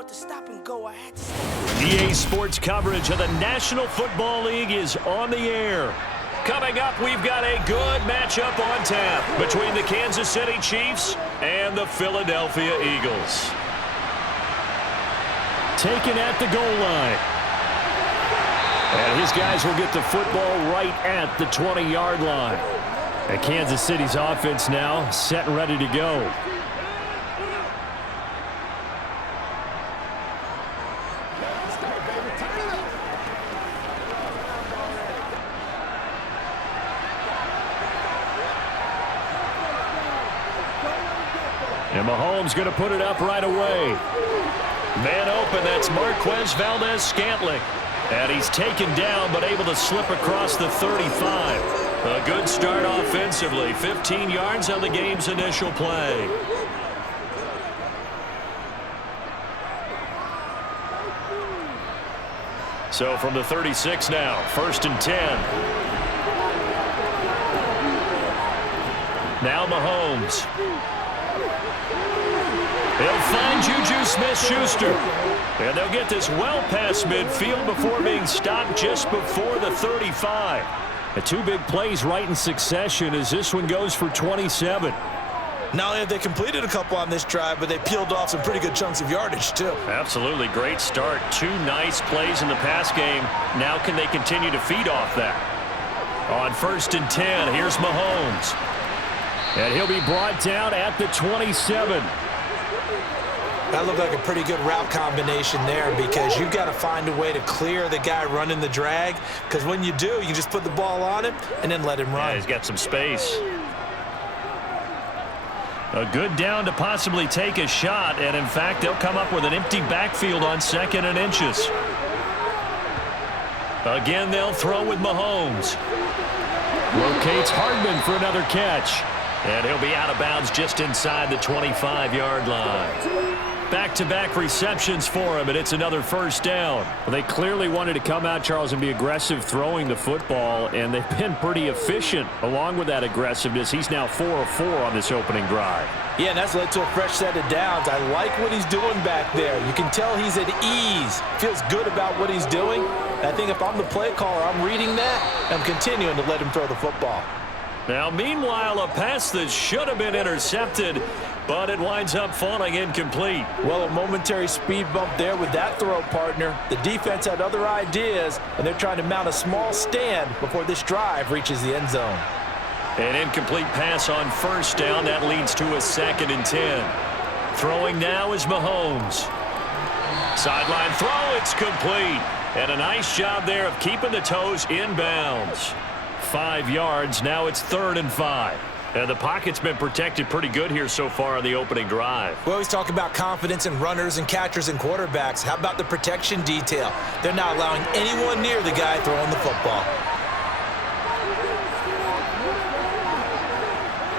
afford to stop and go. I had to stop. EA Sports coverage of the National Football League is on the air. Coming up, we've got a good matchup on tap between the Kansas City Chiefs and the Philadelphia Eagles. Taken at the goal line. And his guys will get the football right at the 20-yard line. And Kansas City's offense now set and ready to go. And Mahomes going to put it up right away. Man open, that's Marquez Valdez-Scantling. And he's taken down but able to slip across the 35. A good start offensively. 15 yards on the game's initial play. So from the 36 now, 1st and 10. Now Mahomes. They'll find Juju Smith-Schuster. And they'll get this well past midfield before being stopped just before the 35. The two big plays right in succession as this one goes for 27. Not only have they completed a couple on this drive, but they peeled off some pretty good chunks of yardage, too. Absolutely. Great start. Two nice plays in the pass game. Now can they continue to feed off that? On 1st and 10, here's Mahomes. And he'll be brought down at the 27. That looked like a pretty good route combination there because you've got to find a way to clear the guy running the drag, because when you do, you just put the ball on him and then let him run. Yeah, he's got some space. A good down to possibly take a shot, and in fact, they'll come up with an empty backfield on 2nd and inches. Again, they'll throw with Mahomes. Locates Hardman for another catch. And he'll be out of bounds just inside the 25-yard line. Back-to-back receptions for him, and it's another 1st down. Well, they clearly wanted to come out, Charles, and be aggressive throwing the football, and they've been pretty efficient along with that aggressiveness. He's now 4 of 4 on this opening drive. Yeah, and that's led to a fresh set of downs. I like what he's doing back there. You can tell he's at ease, feels good about what he's doing. And I think if I'm the play caller, I'm reading that, and I'm continuing to let him throw the football. Now, meanwhile, a pass that should have been intercepted, but it winds up falling incomplete. Well, a momentary speed bump there with that throw, partner. The defense had other ideas, and they're trying to mount a small stand before this drive reaches the end zone. An incomplete pass on 1st down. That leads to a 2nd and 10. Throwing now is Mahomes. Sideline throw, it's complete. And a nice job there of keeping the toes in bounds. 5 yards, now it's 3rd and 5. And the pocket's been protected pretty good here so far on the opening drive. We always talk about confidence in runners and catchers and quarterbacks. How about the protection detail? They're not allowing anyone near the guy throwing the football.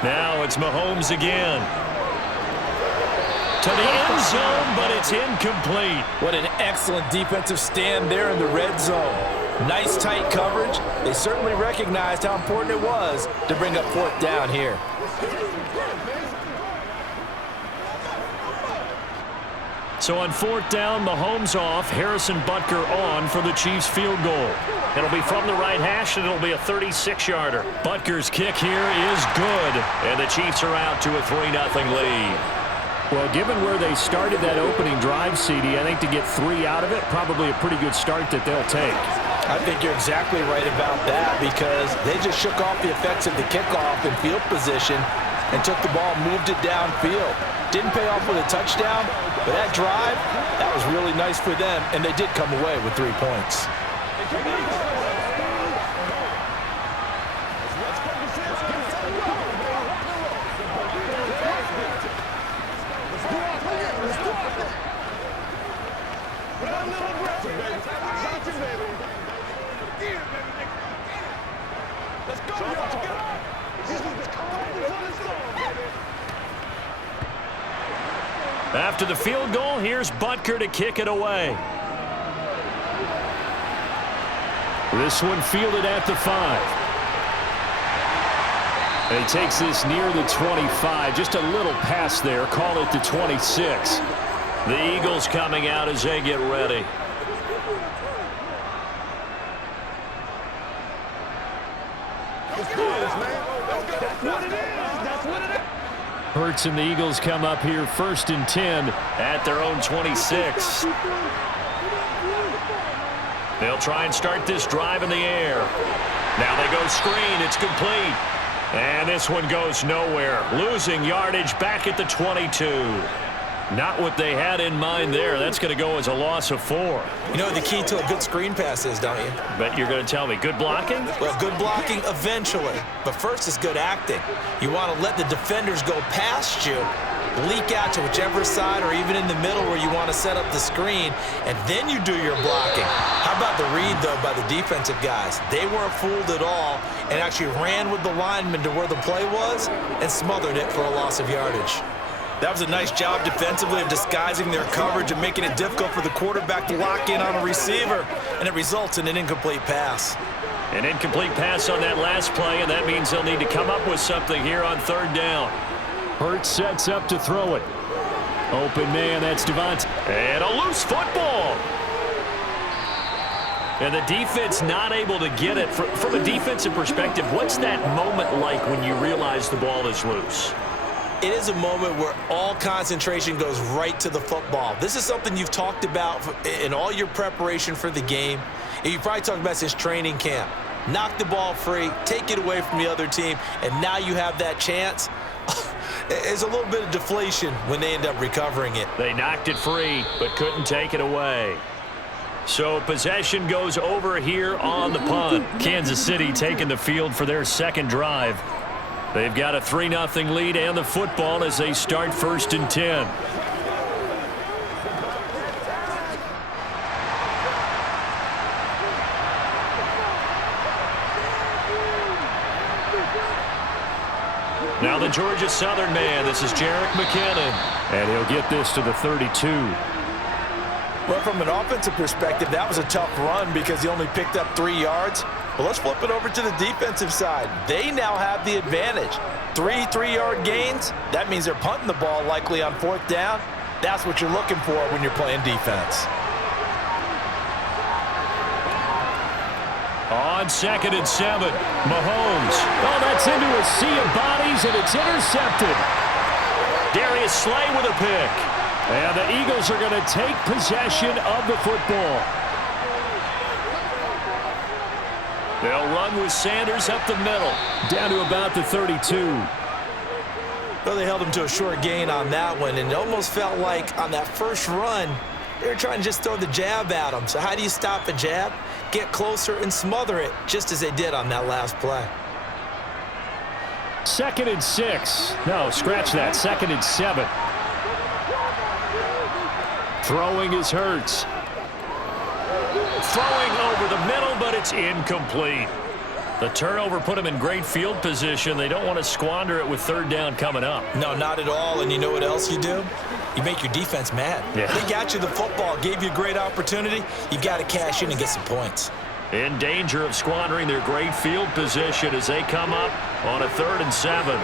Now it's Mahomes again. To the end zone, but it's incomplete. What an excellent defensive stand there in the red zone. Nice tight coverage. They certainly recognized how important it was to bring up 4th down here. So on 4th down, Mahomes off, Harrison Butker on for the Chiefs field goal. It'll be from the right hash, and it'll be a 36-yarder. Butker's kick here is good, and the Chiefs are out to a 3-0 lead. Well, given where they started that opening drive, CD, I think to get 3 out of it, probably a pretty good start that they'll take. I think you're exactly right about that because they just shook off the effects of the kickoff and field position and took the ball, moved it downfield. Didn't pay off with a touchdown, but that drive, that was really nice for them, and they did come away with 3 points. After the field goal, here's Butker to kick it away. This one fielded at the 5. And he takes this near the 25. Just a little pass there. Call it the 26. The Eagles coming out as they get ready. Hurts and the Eagles come up here 1st and 10 at their own 26. They'll try and start this drive in the air. Now they go screen. It's complete. And this one goes nowhere. Losing yardage back at the 22. Not what they had in mind there. That's going to go as a loss of 4. You know what the key to a good screen pass is, don't you? Bet you're going to tell me. Good blocking? Well, good blocking eventually. But first is good acting. You want to let the defenders go past you, leak out to whichever side or even in the middle where you want to set up the screen, and then you do your blocking. How about the read, though, by the defensive guys? They weren't fooled at all and actually ran with the lineman to where the play was and smothered it for a loss of yardage. That was a nice job defensively of disguising their coverage and making it difficult for the quarterback to lock in on a receiver, and it results in an incomplete pass. An incomplete pass on that last play, and that means they'll need to come up with something here on 3rd down. Hurts sets up to throw it. Open man, that's Devontae. And a loose football. And the defense not able to get it. From a defensive perspective, what's that moment like when you realize the ball is loose? It is a moment where all concentration goes right to the football. This is something you've talked about in all your preparation for the game. And you've probably talked about since training camp. Knock the ball free, take it away from the other team, and now you have that chance. There's a little bit of deflation when they end up recovering it. They knocked it free, but couldn't take it away. So possession goes over here on the punt. Kansas City taking the field for their second drive. They've got a 3-0 lead and the football as they start 1st and 10. Now the Georgia Southern man. This is Jerick McKinnon. And he'll get this to the 32. Well, from an offensive perspective, that was a tough run because he only picked up 3 yards. Well, let's flip it over to the defensive side. They now have the advantage. 3 3-yard gains. That means they're punting the ball likely on 4th down. That's what you're looking for when you're playing defense. On 2nd and 7, Mahomes. Oh, that's into a sea of bodies, and it's intercepted. Darius Slay with a pick. And the Eagles are going to take possession of the football. They'll run with Sanders up the middle, down to about the 32. Well, they held him to a short gain on that one, and it almost felt like on that first run, they were trying to just throw the jab at him. So how do you stop a jab? Get closer and smother it, just as they did on that last play. 2nd and 6. No, scratch that. 2nd and 7. Throwing is Hurts. Throwing over the middle, but it's incomplete. The turnover put them in great field position. They don't want to squander it with 3rd down coming up. No, not at all. And you know what else you do? You make your defense mad. Yeah. They got you the football, gave you a great opportunity. You got to cash in and get some points. In danger of squandering their great field position as they come up on a 3rd and 7.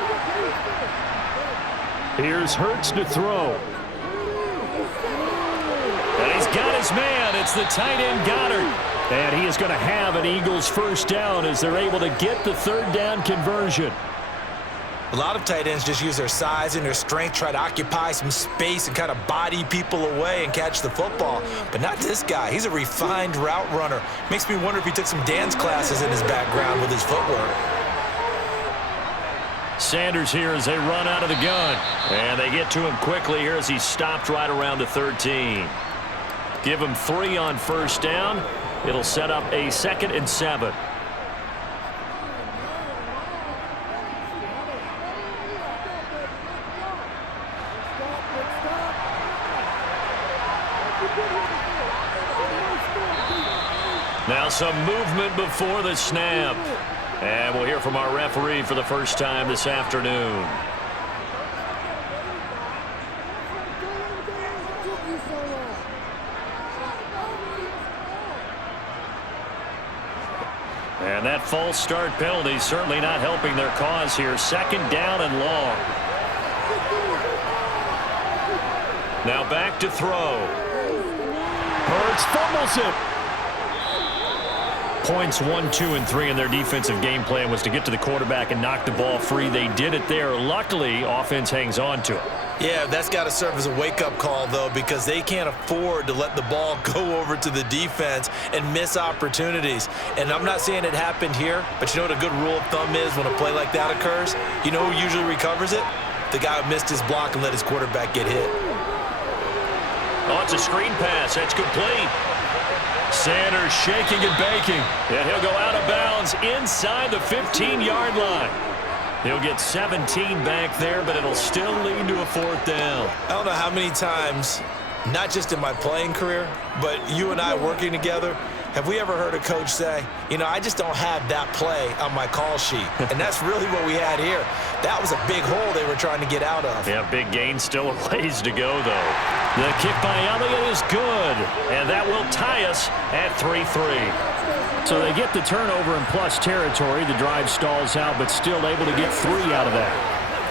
Here's Hurts to throw. And he's got his man. It's the tight end Goddard. And he is going to have an Eagles 1st down as they're able to get the 3rd down conversion. A lot of tight ends just use their size and their strength, try to occupy some space and kind of body people away and catch the football. But not this guy. He's a refined route runner. Makes me wonder if he took some dance classes in his background with his footwork. Sanders here as they run out of the gun. And they get to him quickly here as he's stopped right around the 13. Give him 3 on 1st down. It'll set up a 2nd and 7. Now some movement before the snap. And we'll hear from our referee for the first time this afternoon. And that false start penalty certainly not helping their cause here. 2nd down and long. Now back to throw. Hurts fumbles it. Points 1, 2, and 3 in their defensive game plan was to get to the quarterback and knock the ball free. They did it there. Luckily, offense hangs on to it. Yeah, that's got to serve as a wake-up call, though, because they can't afford to let the ball go over to the defense and miss opportunities. And I'm not saying it happened here, but you know what a good rule of thumb is when a play like that occurs? You know who usually recovers it? The guy who missed his block and let his quarterback get hit. Oh, it's a screen pass. That's complete. Sanders shaking and baking. And he'll go out of bounds inside the 15-yard line. He'll get 17 back there, but it'll still lead to a 4th down. I don't know how many times, not just in my playing career, but you and I working together, have we ever heard a coach say, you know, I just don't have that play on my call sheet. And that's really what we had here. That was a big hole they were trying to get out of. Yeah, big gain, still a ways to go, though. The kick by Elliott is good, and that will tie us at 3-3. So they get the turnover in plus territory. The drive stalls out, but still able to get 3 out of that.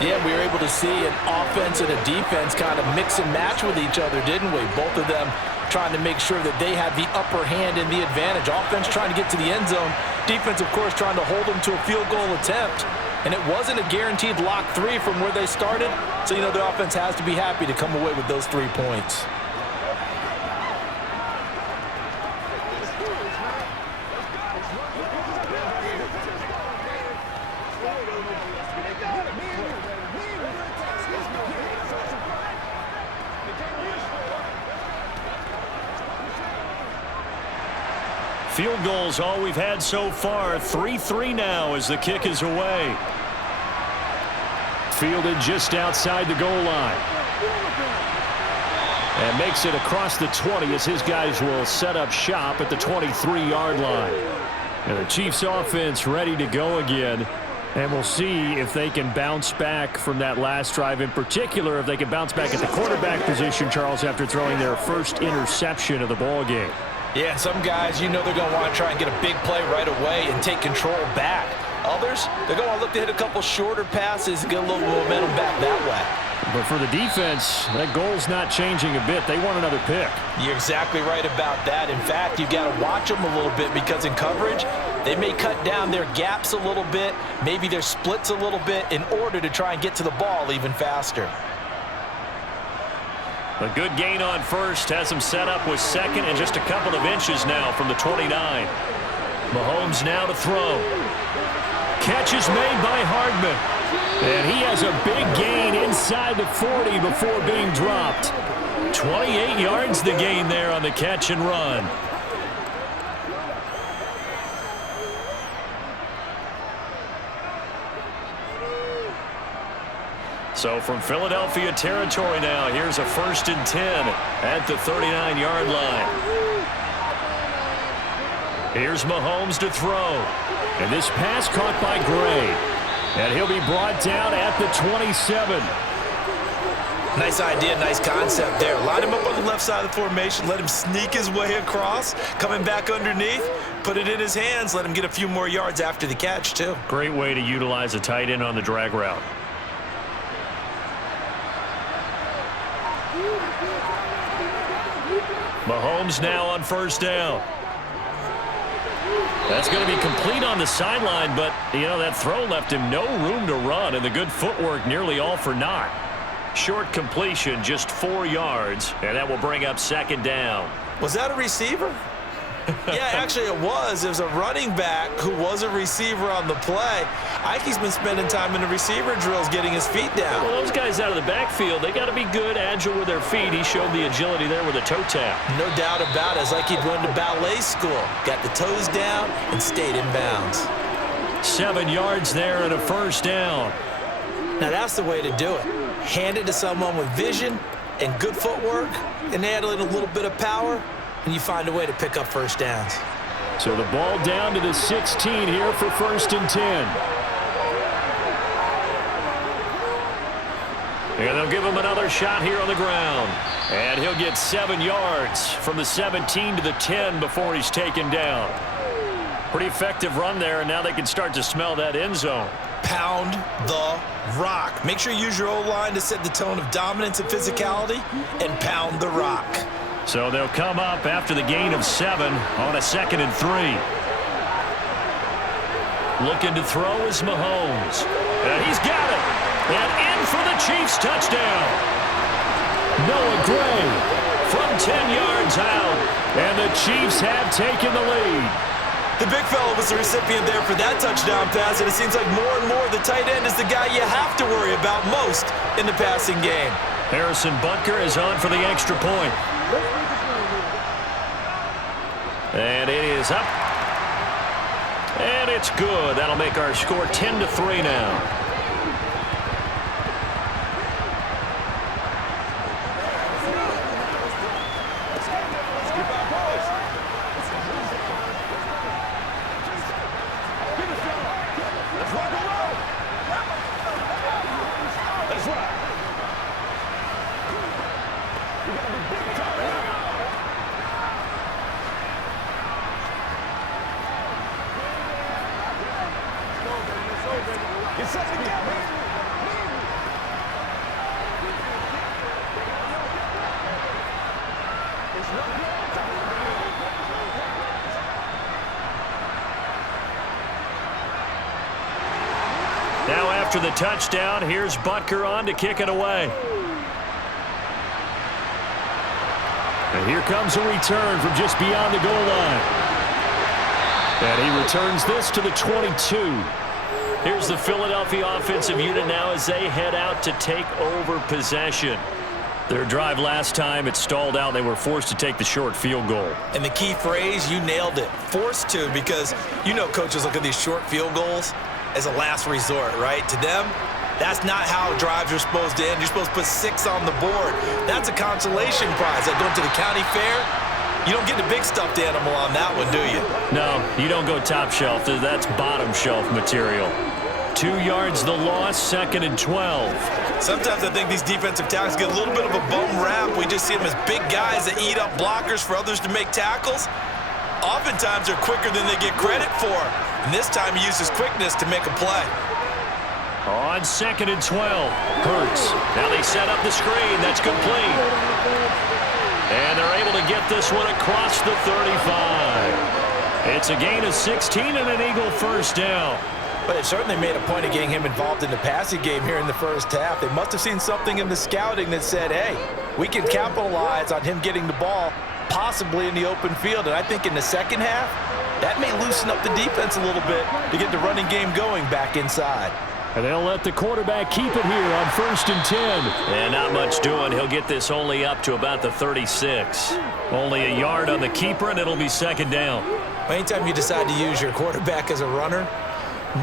Yeah, we were able to see an offense and a defense kind of mix and match with each other, didn't we? Both of them trying to make sure that they have the upper hand and the advantage. Offense trying to get to the end zone. Defense, of course, trying to hold them to a field goal attempt. And it wasn't a guaranteed lock 3 from where they started. So, you know, the offense has to be happy to come away with those 3 points. Field goals all we've had so far. 3-3 now as the kick is away. Fielded just outside the goal line. And makes it across the 20 as his guys will set up shop at the 23-yard line. And the Chiefs offense ready to go again. And we'll see if they can bounce back from that last drive. In particular, if they can bounce back at the quarterback position, Charles, after throwing their first interception of the ball game. Yeah, and some guys, you know they're going to want to try and get a big play right away and take control back. Others, they're going to look to hit a couple shorter passes and get a little momentum back that way. But for the defense, that goal's not changing a bit. They want another pick. You're exactly right about that. In fact, you've got to watch them a little bit because in coverage, they may cut down their gaps a little bit, maybe their splits a little bit in order to try and get to the ball even faster. A good gain on first has him set up with second and just a couple of inches now from the 29. Mahomes now to throw. Catch is made by Hardman. And he has a big gain inside the 40 before being dropped. 28 yards the gain there on the catch and run. So from Philadelphia territory now, here's a 1st and 10 at the 39-yard line. Here's Mahomes to throw. And this pass caught by Gray. And he'll be brought down at the 27. Nice idea, nice concept there. Line him up on the left side of the formation, let him sneak his way across, coming back underneath, put it in his hands, let him get a few more yards after the catch, too. Great way to utilize a tight end on the drag route. Mahomes now on 1st down. That's going to be complete on the sideline, but, you know, that throw left him no room to run, and the good footwork nearly all for naught. Short completion, just 4 yards, and that will bring up 2nd down. Was that a receiver? Yeah, actually it was. It was a running back who was a receiver on the play. Ike's been spending time in the receiver drills getting his feet down. Well, those guys out of the backfield, they got to be good, agile with their feet. He showed the agility there with a toe tap. No doubt about it. It's like he'd went to ballet school. Got the toes down and stayed in bounds. 7 yards there and a 1st down. Now that's the way to do it. Hand it to someone with vision and good footwork and add in a little bit of power, and you find a way to pick up 1st downs. So the ball down to the 16 here for 1st and 10. And they'll give him another shot here on the ground. And he'll get 7 yards from the 17 to the 10 before he's taken down. Pretty effective run there, and now they can start to smell that end zone. pound the rock. Make sure you use your O-line to set the tone of dominance and physicality, and pound the rock. So they'll come up after the gain of 7 on a 2nd and 3. Looking to throw is Mahomes. And he's got it. And in for the Chiefs touchdown. Noah Gray from 10 yards out. And the Chiefs have taken the lead. The big fella was the recipient there for that touchdown pass, and it seems like more and more the tight end is the guy you have to worry about most in the passing game. Harrison Butker is on for the extra point. And it is up. And it's good. That'll make our score 10-3 now. Now after the touchdown, here's Butker on to kick it away. And here comes a return from just beyond the goal line. And he returns this to the 22. Here's the Philadelphia offensive unit now as they head out to take over possession. Their drive last time, it stalled out. They were forced to take the short field goal. And the key phrase, you nailed it, forced to, because you know coaches look at these short field goals as a last resort, right? To them, that's not how drives are supposed to end. You're supposed to put 6 on the board. That's a consolation prize. Like going to the county fair, you don't get the big stuffed animal on that one, do you? No, you don't go top shelf. That's bottom shelf material. 2 yards the loss, 2nd and 12. Sometimes I think these defensive tackles get a little bit of a bum rap. We just see them as big guys that eat up blockers for others to make tackles. Oftentimes they're quicker than they get credit for. And this time he uses quickness to make a play. On 2nd and 12, Hurts. Now they set up the screen. That's complete. And they're able to get this one across the 35. It's a gain of 16 and an Eagle first down. But it certainly made a point of getting him involved in the passing game here in the first half. They must have seen something in the scouting that said, hey, we can capitalize on him getting the ball possibly in the open field. And I think in the second half, that may loosen up the defense a little bit to get the running game going back inside. And they'll let the quarterback keep it here on 1st and 10. And not much doing. He'll get this only up to about the 36. Only a yard on the keeper, and it'll be 2nd down. Anytime you decide to use your quarterback as a runner,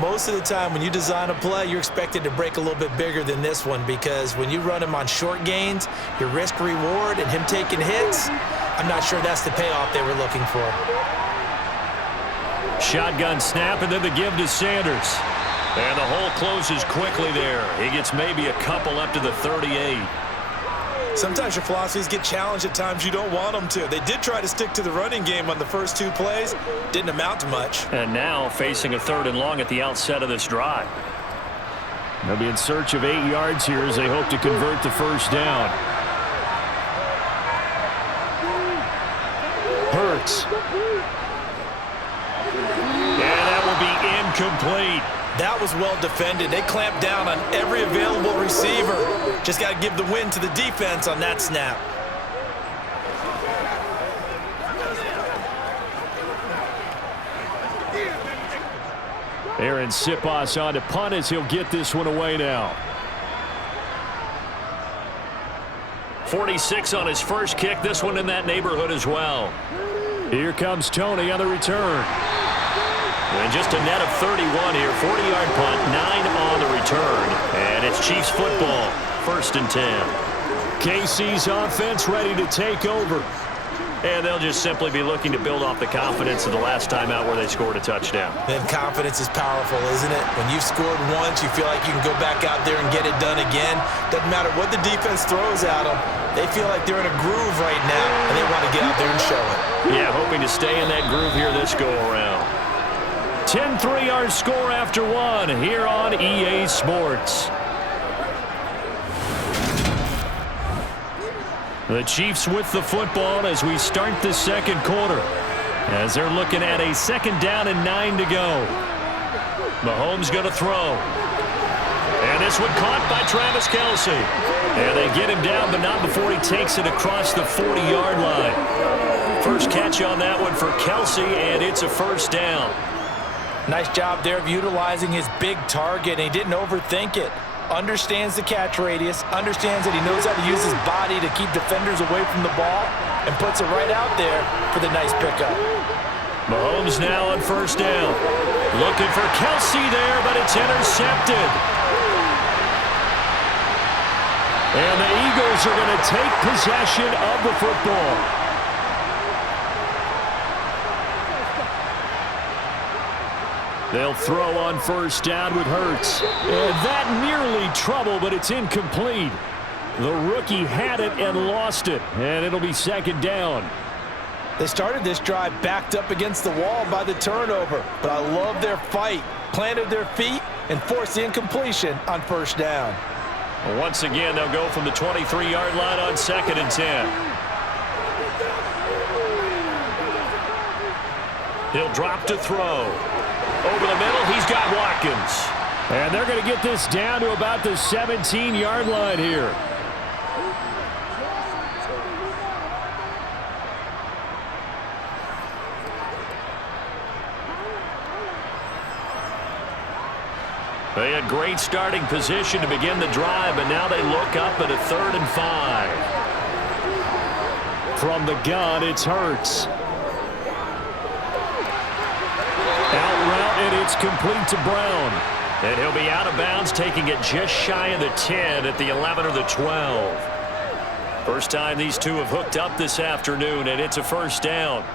most of the time when you design a play, you're expected to break a little bit bigger than this one, because when you run him on short gains, your risk-reward and him taking hits, I'm not sure that's the payoff they were looking for. Shotgun snap, and then the give to Sanders. And the hole closes quickly there. He gets maybe a couple up to the 38. Sometimes your philosophies get challenged at times you don't want them to. They did try to stick to the running game on the first 2 plays. Didn't amount to much. And now facing a 3rd and long at the outset of this drive. They'll be in search of 8 yards here as they hope to convert the first down. Hurts. And that will be incomplete. That was well defended. They clamped down on every available receiver. Just got to give the win to the defense on that snap. Aaron Siposs on to punt as he'll get this one away now. 46 on his first kick. This one in that neighborhood as well. Here comes Tony on the return. And just a net of 31 here. 40-yard punt, 9 on the return. And it's Chiefs football, 1st and 10. KC's offense ready to take over. And they'll just simply be looking to build off the confidence of the last time out where they scored a touchdown. Then confidence is powerful, isn't it? When you've scored once, you feel like you can go back out there and get it done again. Doesn't matter what the defense throws at them. They feel like they're in a groove right now, and they want to get out there and show it. Yeah, hoping to stay in that groove here this go-around. 10-3 our score after one here on EA Sports. The Chiefs with the football as we start the second quarter, as they're looking at a 2nd down and 9 to go. Mahomes going to throw. And this one caught by Travis Kelce. And they get him down, but not before he takes it across the 40-yard line. First catch on that one for Kelce, and it's a 1st down. Nice job there of utilizing his big target, and he didn't overthink it. Understands the catch radius, understands that he knows how to use his body to keep defenders away from the ball, and puts it right out there for the nice pickup. Mahomes now on 1st down. Looking for Kelce there, but it's intercepted. And the Eagles are going to take possession of the football. They'll throw on 1st down with Hurts. And that nearly trouble, but it's incomplete. The rookie had it and lost it, and it'll be 2nd down. They started this drive backed up against the wall by the turnover, but I love their fight. Planted their feet and forced the incompletion on 1st down. Well, once again, they'll go from the 23-yard line on 2nd and 10. He'll drop to throw. Over the middle, he's got Watkins. And they're going to get this down to about the 17-yard line here. They had great starting position to begin the drive, but now they look up at a 3rd and 5. From the gun, it's Hurts. Out route, and it's complete to Brown. And he'll be out of bounds, taking it just shy of the 10 at the 11 or the 12. First time these two have hooked up this afternoon, and it's a 1st down.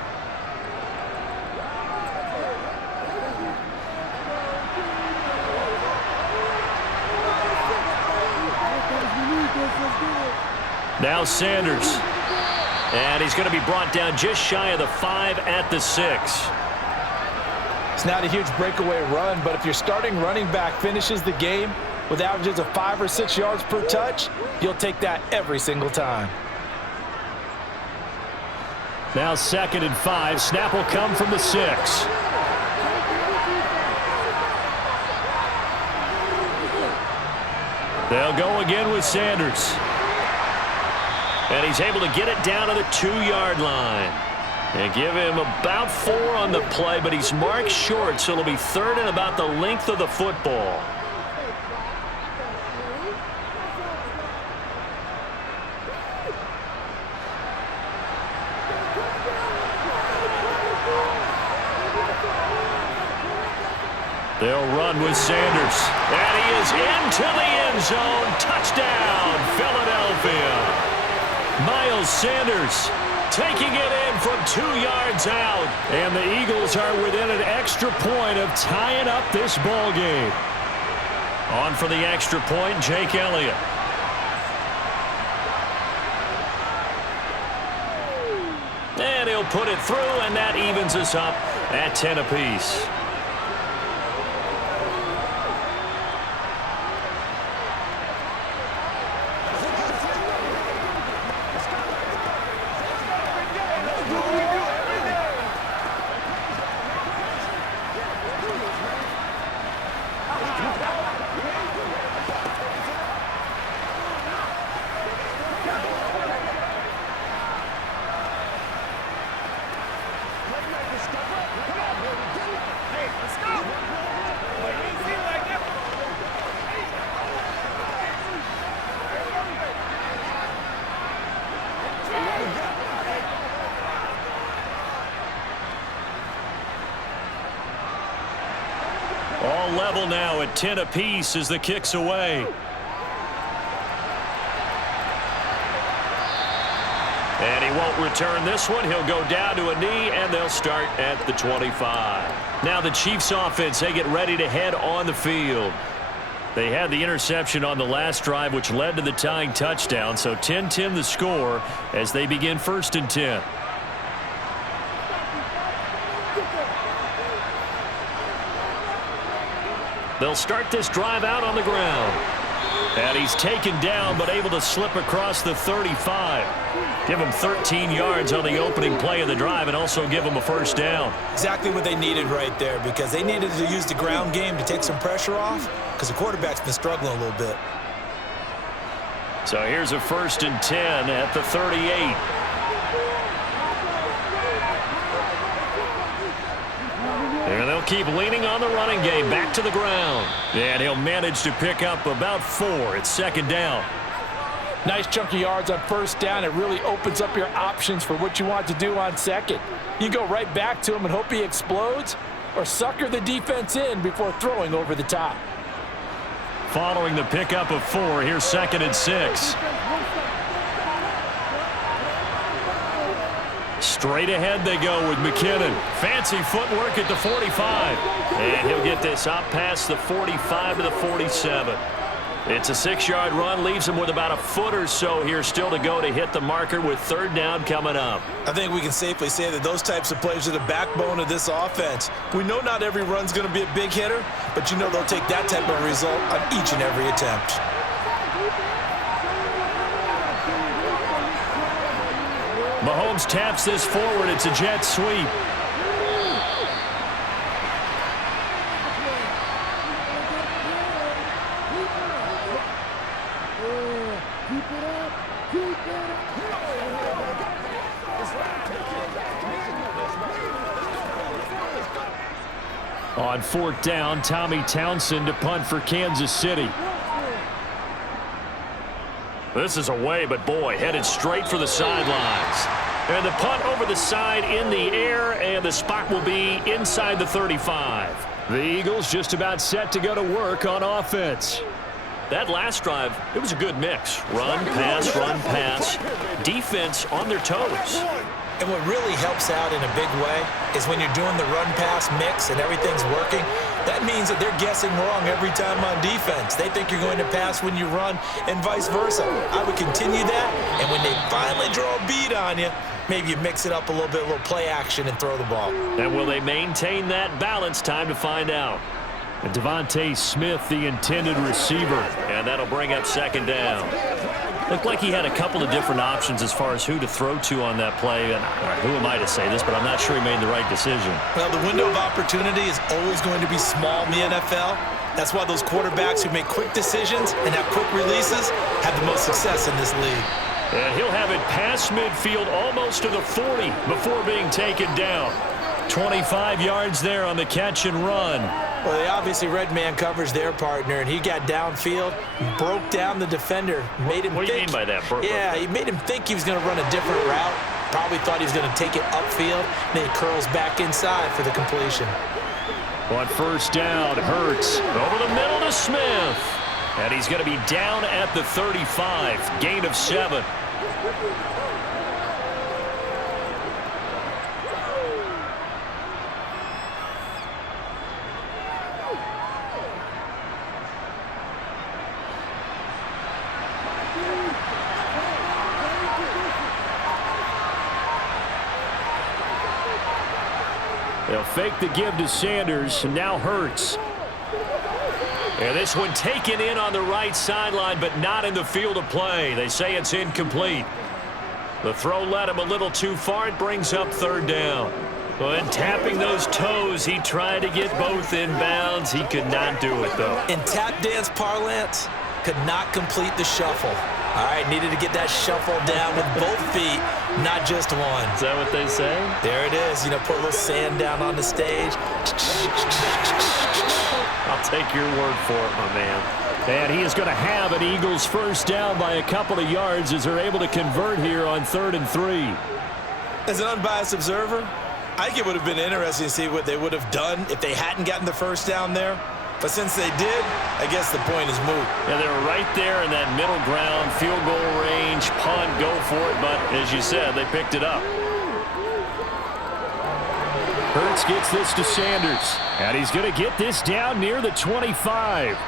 Now Sanders. And he's going to be brought down just shy of the 5 at the 6. It's not a huge breakaway run, but if your starting running back finishes the game with averages of 5 or 6 yards per touch, you'll take that every single time. Now 2nd and 5. Snap will come from the 6. They'll go again with Sanders. And he's able to get it down to the 2-yard line. And give him about 4 on the play, but he's marked short, so it'll be 3rd and about the length of the football. They'll run with Sanders. And he is into the end zone. Touchdown, Philadelphia. Miles Sanders taking it in from 2 yards out. And the Eagles are within an extra point of tying up this ball game. On for the extra point, Jake Elliott. And he'll put it through, and that evens us up at 10 apiece. All level now at 10 apiece as the kick's away. And he won't return this one. He'll go down to a knee, and they'll start at the 25. Now the Chiefs offense, they get ready to head on the field. They had the interception on the last drive, which led to the tying touchdown. So 10-10 the score as they begin 1st and 10. They'll start this drive out on the ground. And he's taken down, but able to slip across the 35. Give him 13 yards on the opening play of the drive and also give him a first down. Exactly what they needed right there, because they needed to use the ground game to take some pressure off, because the quarterback's been struggling a little bit. So here's a 1st and 10 at the 38. And they'll keep leaning on the running game back to the ground. And he'll manage to pick up about 4. It's 2nd down. Nice chunk of yards on 1st down. It really opens up your options for what you want to do on 2nd. You go right back to him and hope he explodes, or sucker the defense in before throwing over the top. Following the pickup of 4, here's 2nd and 6. Straight ahead they go with McKinnon. Fancy footwork at the 45. And he'll get this up past the 45 to the 47. It's a 6-yard run, leaves him with about a foot or so here still to go to hit the marker with 3rd down coming up. I think we can safely say that those types of plays are the backbone of this offense. We know not every run's going to be a big hitter, but you know they'll take that type of result on each and every attempt. Mahomes taps this forward. It's a jet sweep. On 4th down, Tommy Townsend to punt for Kansas City. This is away, but boy, headed straight for the sidelines. And the punt over the side in the air, and the spot will be inside the 35. The Eagles just about set to go to work on offense. That last drive, it was a good mix. Run, pass, defense on their toes. And what really helps out in a big way is when you're doing the run-pass mix and everything's working, that means that they're guessing wrong every time on defense. They think you're going to pass when you run and vice versa. I would continue that, and when they finally draw a bead on you, maybe you mix it up a little bit, a little play action, and throw the ball. And will they maintain that balance? Time to find out. And Devontae Smith, the intended receiver, and that'll bring up 2nd down. Looked like he had a couple of different options as far as who to throw to on that play. And who am I to say this, but I'm not sure he made the right decision. Well, the window of opportunity is always going to be small in the NFL. That's why those quarterbacks who make quick decisions and have quick releases have the most success in this league. And he'll have it past midfield almost to the 40 before being taken down. 25 yards there on the catch and run. Well, they obviously red man covers their partner, and he got downfield, broke down the defender, made him What do you mean by that? Yeah, he made him think he was going to run a different route. Probably thought he was going to take it upfield. Then he curls back inside for the completion. On 1st down, Hurts over the middle to Smith. And he's going to be down at the 35. Gain of 7. They'll fake the give to Sanders, and now Hurts. And this one taken in on the right sideline, but not in the field of play. They say it's incomplete. The throw led him a little too far. It brings up 3rd down. And tapping those toes, he tried to get both in bounds. He could not do it, though. In tap dance parlance, could not complete the shuffle. All right, needed to get that shuffle down with both feet, not just one. Is that what they say? There it is. You know, put a little sand down on the stage. I'll take your word for it, my man. And he is going to have an Eagles 1st down by a couple of yards as they're able to convert here on 3rd and 3. As an unbiased observer, I think it would have been interesting to see what they would have done if they hadn't gotten the 1st down there. But since they did, I guess the point is moot. Yeah, they were right there in that middle ground, field goal range, punt, go for it. But as you said, they picked it up. Hurts gets this to Sanders. And he's going to get this down near the 25.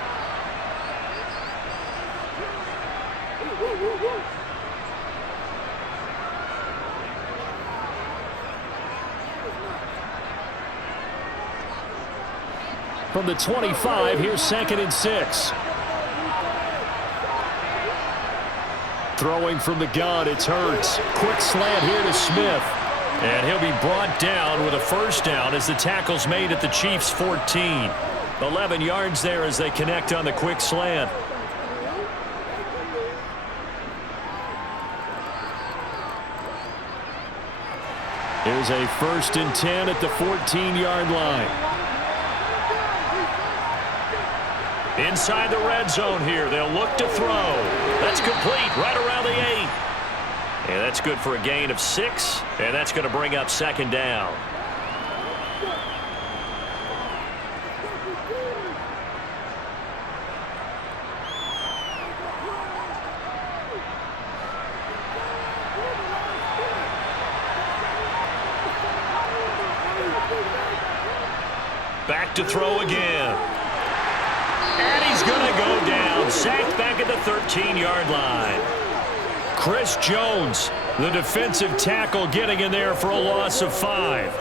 From the 25, here's 2nd and 6. Throwing from the gun, it's Hurts. Quick slant here to Smith. And he'll be brought down with a first down as the tackle's made at the Chiefs' 14. 11 yards there as they connect on the quick slant. Here's a 1st and 10 at the 14-yard line. Inside the red zone here. They'll look to throw. That's complete right around the 8. And that's good for a gain of 6. And that's going to bring up 2nd down. Back to throw again. And he's going to go down. Sacked back at the 13-yard line. Chris Jones, the defensive tackle, getting in there for a loss of 5.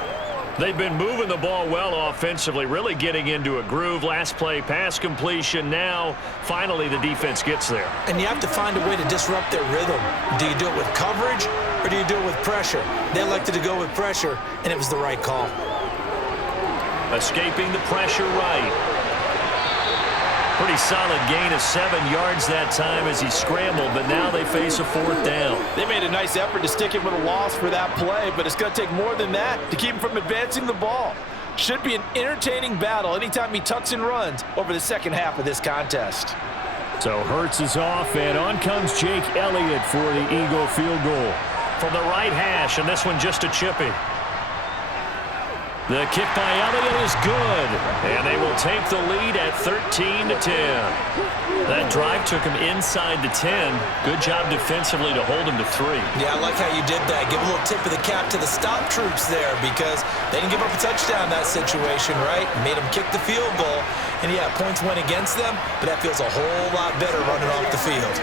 They've been moving the ball well offensively, really getting into a groove. Last play, pass completion. Now, finally, the defense gets there. And you have to find a way to disrupt their rhythm. Do you do it with coverage or do you do it with pressure? They elected to go with pressure, and it was the right call. Escaping the pressure right. Pretty solid gain of 7 yards that time as he scrambled, but now they face a 4th down. They made a nice effort to stick him with a loss for that play, but it's going to take more than that to keep him from advancing the ball. Should be an entertaining battle anytime he tucks and runs over the second half of this contest. So Hurts is off, and on comes Jake Elliott for the Eagle field goal. From the right hash, and this one just a chippy. The kick by Elliott is good, and they will take the lead at 13-10. That drive took him inside the 10. Good job defensively to hold him to 3. Yeah, I like how you did that. Give a little tip of the cap to the stop troops there because they didn't give up a touchdown in that situation, right? Made them kick the field goal, and yeah, points went against them, but that feels a whole lot better running off the field.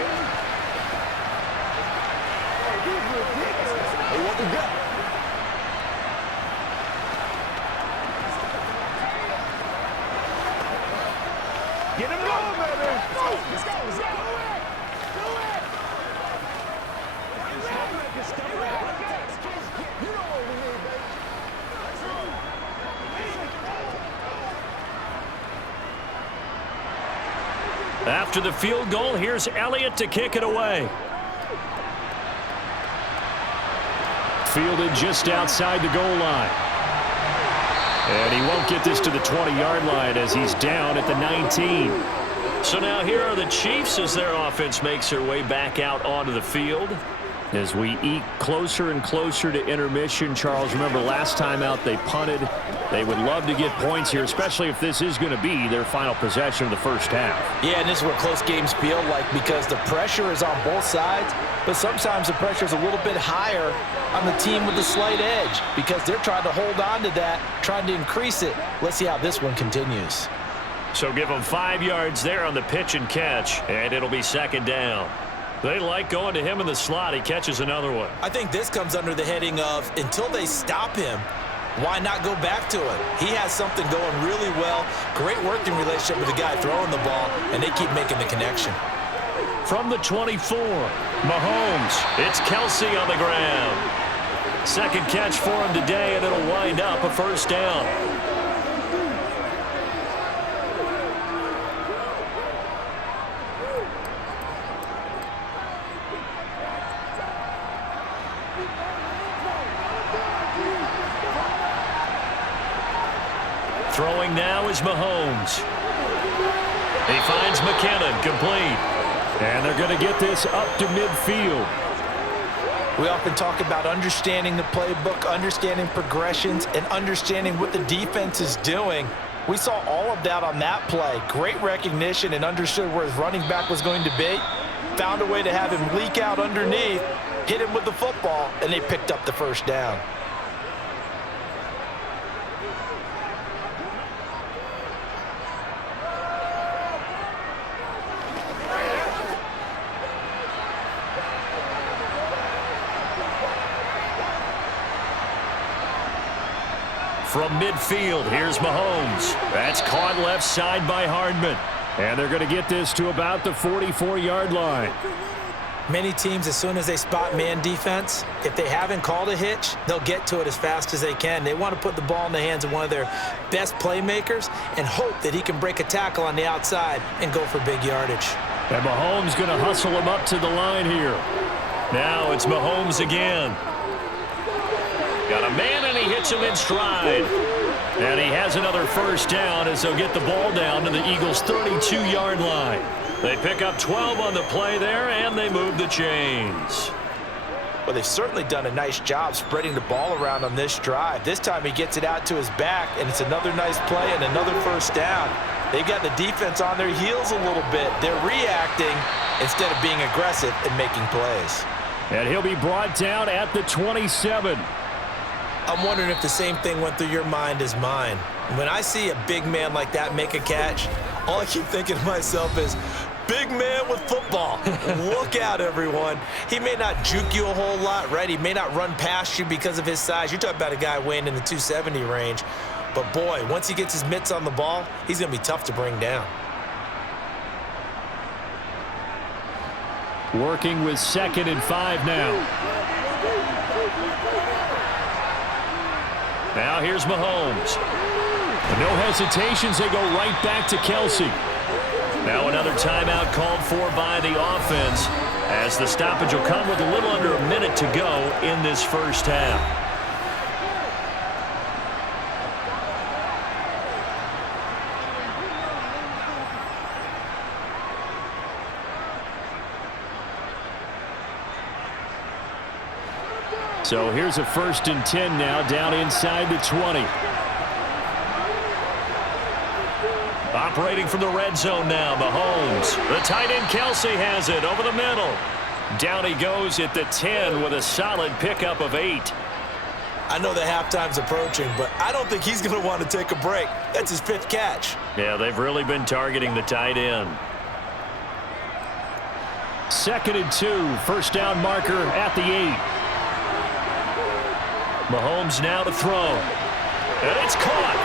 Get him going, baby. Let's go. Do it. You know what we need, baby. After the field goal, here's Elliott to kick it away. Fielded just outside the goal line. And he won't get this to the 20-yard line as he's down at the 19. So now here are the Chiefs as their offense makes their way back out onto the field. As we eke closer and closer to intermission, Charles, remember last time out they punted. They would love to get points here, especially if this is going to be their final possession of the first half. Yeah, and this is what close games feel like because the pressure is on both sides, but sometimes the pressure is a little bit higher on the team with the slight edge because they're trying to hold on to that, trying to increase it. Let's see how this one continues. So give them 5 yards there on the pitch and catch, and it'll be 2nd down. They like going to him in the slot. He catches another one. I think this comes under the heading of until they stop him, why not go back to it? He has something going really well. Great working relationship with the guy throwing the ball, and they keep making the connection. From the 24, Mahomes. It's Kelsey on the ground. Second catch for him today, and it'll wind up a first down. Throwing now is Mahomes. He finds McKinnon, complete. And they're going to get this up to midfield. We often talk about understanding the playbook, understanding progressions, and understanding what the defense is doing. We saw all of that on that play. Great recognition and understood where his running back was going to be. Found a way to have him leak out underneath, hit him with the football, and they picked up the first down. from midfield. Here's Mahomes. That's caught left side by Hardman. And they're going to get this to about the 44-yard line. Many teams, as soon as they spot man defense, if they haven't called a hitch, they'll get to it as fast as they can. They want to put the ball in the hands of one of their best playmakers and hope that he can break a tackle on the outside and go for big yardage. And Mahomes going to hustle him up to the line here. Now it's Mahomes again. Got a man, and he hits him in stride. And he has another first down as they'll get the ball down to the Eagles' 32-yard line. They pick up 12 on the play there, and they move the chains. Well, they've certainly done a nice job spreading the ball around on this drive. This time he gets it out to his back, and it's another nice play and another first down. They've got the defense on their heels a little bit. They're reacting instead of being aggressive and making plays. And he'll be brought down at the 27. I'm wondering if the same thing went through your mind as mine. When I see a big man like that make a catch, all I keep thinking to myself is, big man with football. Look out, everyone. He may not juke you a whole lot, right? He may not run past you because of his size. You're talking about a guy weighing in the 270 range. But, boy, once he gets his mitts on the ball, he's going to be tough to bring down. Working with 2nd and 5 now. Now here's Mahomes. No hesitations, they go right back to Kelsey. Now another timeout called for by the offense, as the stoppage will come with a little under a minute to go in this first half. So here's a 1st and 10 now, down inside the 20. Operating from the red zone now, Mahomes. The tight end Kelsey has it over the middle. Down he goes at the 10 with a solid pickup of 8. I know the halftime's approaching, but I don't think he's going to want to take a break. That's his 5th catch. Yeah, they've really been targeting the tight end. 2nd and 2, first down marker at the 8. Mahomes now to throw. And it's caught.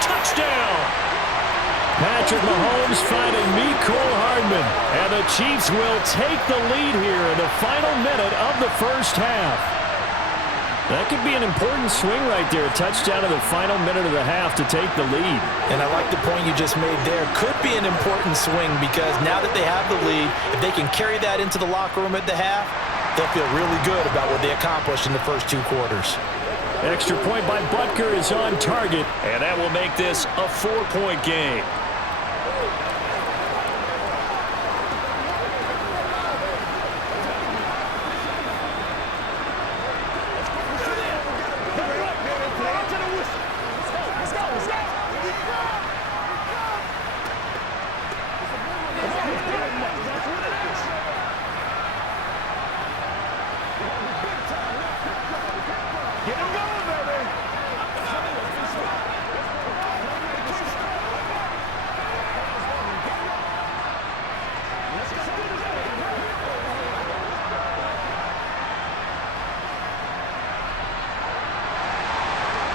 Touchdown. Patrick Mahomes finding Mecole Hardman. And the Chiefs will take the lead here in the final minute of the first half. That could be an important swing right there. A touchdown in the final minute of the half to take the lead. And I like the point you just made there. Could be an important swing because now that they have the lead, if they can carry that into the locker room at the half, they'll feel really good about what they accomplished in the first 2 quarters. Extra point by Butker is on target, and that will make this a 4-point game.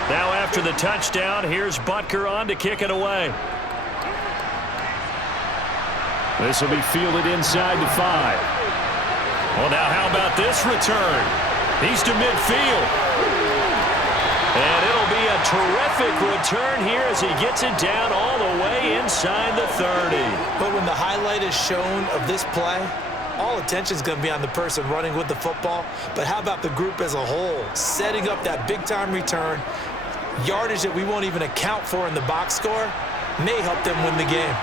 Now after the touchdown, here's Butker on to kick it away. This will be fielded inside the 5. Well, now how about this return? He's to midfield. And it'll be a terrific return here as he gets it down all the way inside the 30. But when the highlight is shown of this play, all attention is going to be on the person running with the football. But how about the group as a whole? Setting up that big-time return, yardage that we won't even account for in the box score, may help them win the game.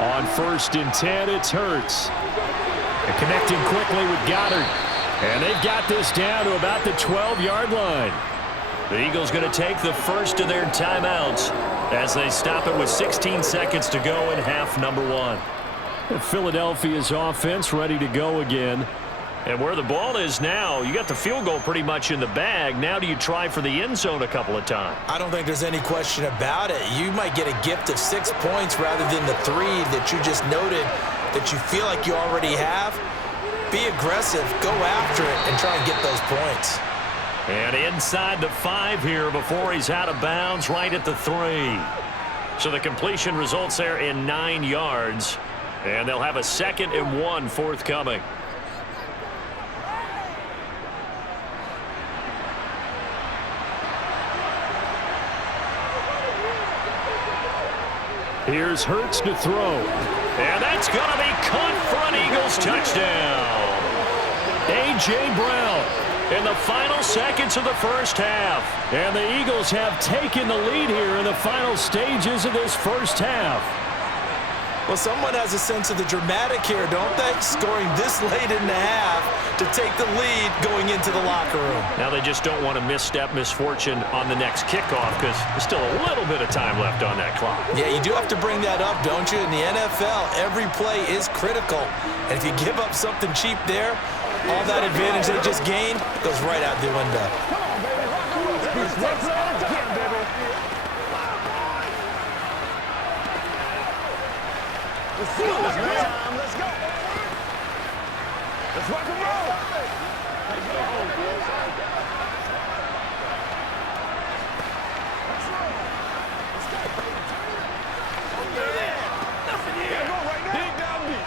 On 1st and 10, it's Hurts. And connecting quickly with Goddard. And they've got this down to about the 12-yard line. The Eagles going to take the first of their timeouts as they stop it with 16 seconds to go in half number 1. And Philadelphia's offense ready to go again. And where the ball is now, you got the field goal pretty much in the bag. Now do you try for the end zone a couple of times? I don't think there's any question about it. You might get a gift of 6 points rather than the 3 that you just noted that you feel like you already have. Be aggressive, go after it, and try and get those points. And inside the 5 here before he's out of bounds, right at the 3. So the completion results there in 9 yards. And they'll have a 2nd and 1 forthcoming. Here's Hurts to throw. And that's going to be caught for an Eagles touchdown. A.J. Brown in the final seconds of the first half. And the Eagles have taken the lead here in the final stages of this first half. Well, someone has a sense of the dramatic here, don't they? Scoring this late in the half to take the lead going into the locker room. Now they just don't want to misstep misfortune on the next kickoff because there's still a little bit of time left on that clock. Yeah, you do have to bring that up, don't you? In the NFL, every play is critical. And if you give up something cheap there, all that advantage they just gained goes right out the window. Come on, baby. Rock and roll. Again, baby. Let's see this, man. Let's go. Let's rock and roll. Let's go. Nothing here. Go right now. Dig down deep.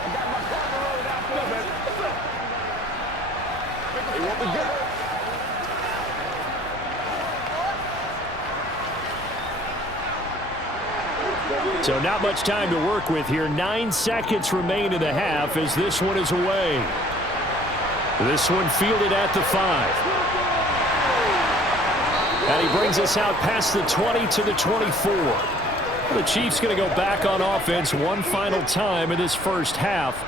I got my partner rolling out there, baby. Hey, what we got? So not much time to work with here. 9 seconds remain in the half as this one is away. This one fielded at the 5. And he brings us out past the 20 to the 24. The Chiefs going to go back on offense one final time in this first half.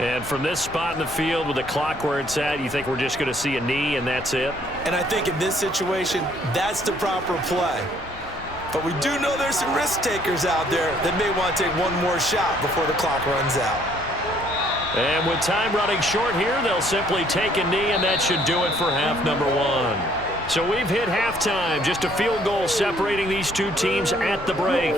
And from this spot in the field with the clock where it's at, you think we're just going to see a knee and that's it? And I think in this situation, that's the proper play. But we do know there's some risk takers out there that may want to take one more shot before the clock runs out. And with time running short here, they'll simply take a knee, and that should do it for half number 1. So we've hit halftime, just a field goal separating these two teams at the break.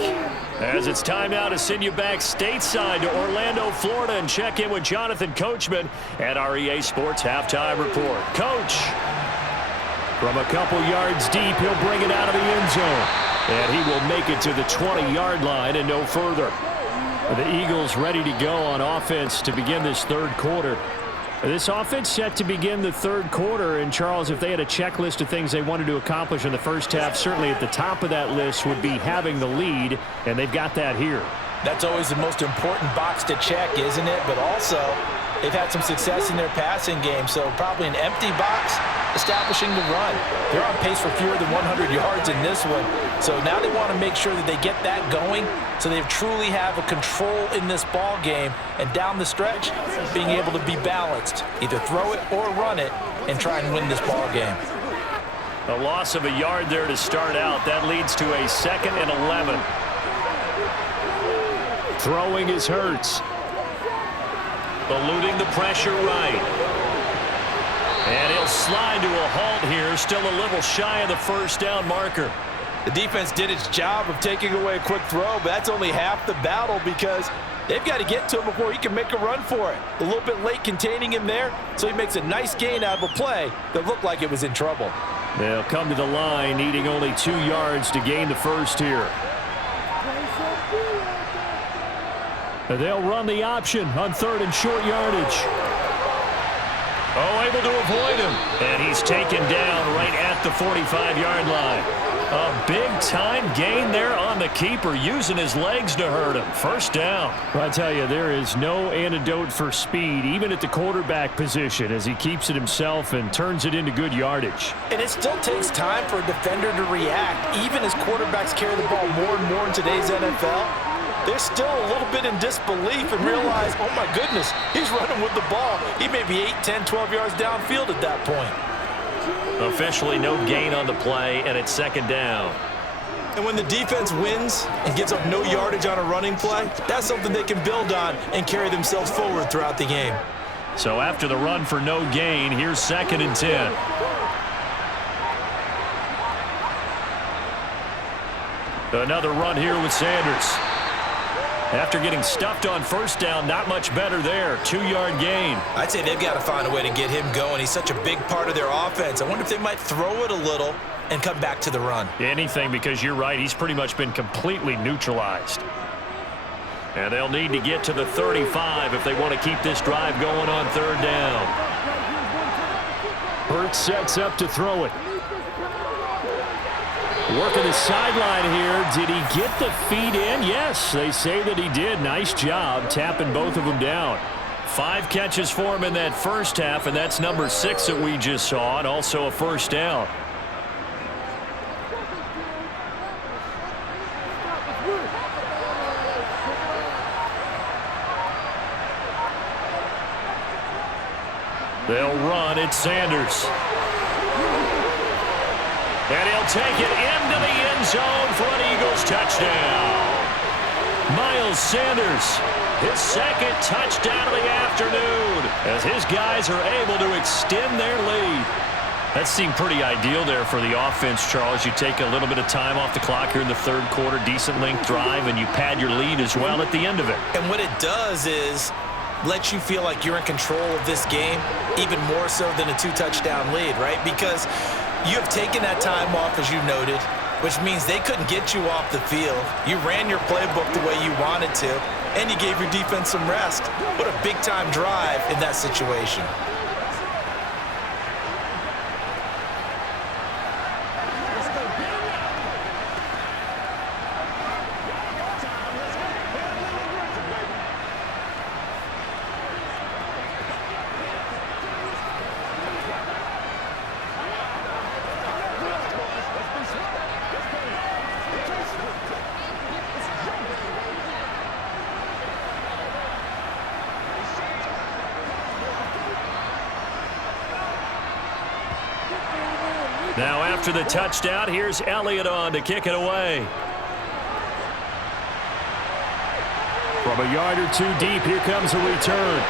As it's time now to send you back stateside to Orlando, Florida, and check in with Jonathan Coachman at our EA Sports Halftime Report. Coach, from a couple yards deep, he'll bring it out of the end zone. And he will make it to the 20-yard line and no further. The Eagles ready to go on offense to begin this third quarter. This offense set to begin the third quarter. And, Charles, if they had a checklist of things they wanted to accomplish in the first half, certainly at the top of that list would be having the lead, and they've got that here. That's always the most important box to check, isn't it? But also, they've had some success in their passing game, so probably an empty box establishing the run. They're on pace for fewer than 100 yards in this one, so now they want to make sure that they get that going so they truly have a control in this ball game, and down the stretch, being able to be balanced, either throw it or run it, and try and win this ball game. A loss of a yard there to start out. That leads to a 2nd and 11. Throwing is Hurts. Eluding the pressure right. And he'll slide to a halt here, still a little shy of the first down marker. The defense did its job of taking away a quick throw, but that's only half the battle because they've got to get to him before he can make a run for it. A little bit late containing him there, so he makes a nice gain out of a play that looked like it was in trouble. They'll come to the line, needing only 2 yards to gain the first here. They'll run the option on 3rd and short yardage. Oh, able to avoid him. And he's taken down right at the 45-yard line. A big-time gain there on the keeper, using his legs to hurt him. First down. Well, I tell you, there is no antidote for speed, even at the quarterback position, as he keeps it himself and turns it into good yardage. And it still takes time for a defender to react, even as quarterbacks carry the ball more and more in today's NFL. They're still a little bit in disbelief and realize, oh my goodness, he's running with the ball. He may be 8, 10, 12 yards downfield at that point. Officially no gain on the play, and it's 2nd down. And when the defense wins and gives up no yardage on a running play, that's something they can build on and carry themselves forward throughout the game. So after the run for no gain, here's 2nd and 10. Another run here with Sanders. After getting stuffed on first down, not much better there. 2-yard gain. I'd say they've got to find a way to get him going. He's such a big part of their offense. I wonder if they might throw it a little and come back to the run. Anything, because you're right. He's pretty much been completely neutralized. And they'll need to get to the 35 if they want to keep this drive going on third down. Hurts sets up to throw it. Working the sideline here. Did he get the feet in? Yes, they say that he did. Nice job tapping both of them down. 5 catches for him in that first half, and that's number 6 that we just saw, and also a first down. They'll run. It's Sanders. And he'll take it into the end zone for an Eagles touchdown. Miles Sanders, his second touchdown of the afternoon, as his guys are able to extend their lead. That seemed pretty ideal there for the offense, Charles. You take a little bit of time off the clock here in the third quarter, decent length drive, and you pad your lead as well at the end of it. And what it does is let you feel like you're in control of this game, even more so than a 2-touchdown lead, right? Because you have taken that time off, as you noted, which means they couldn't get you off the field. You ran your playbook the way you wanted to, and you gave your defense some rest. What a big-time drive in that situation. Now after the touchdown, here's Elliott on to kick it away. From a yard or two deep, here comes a return.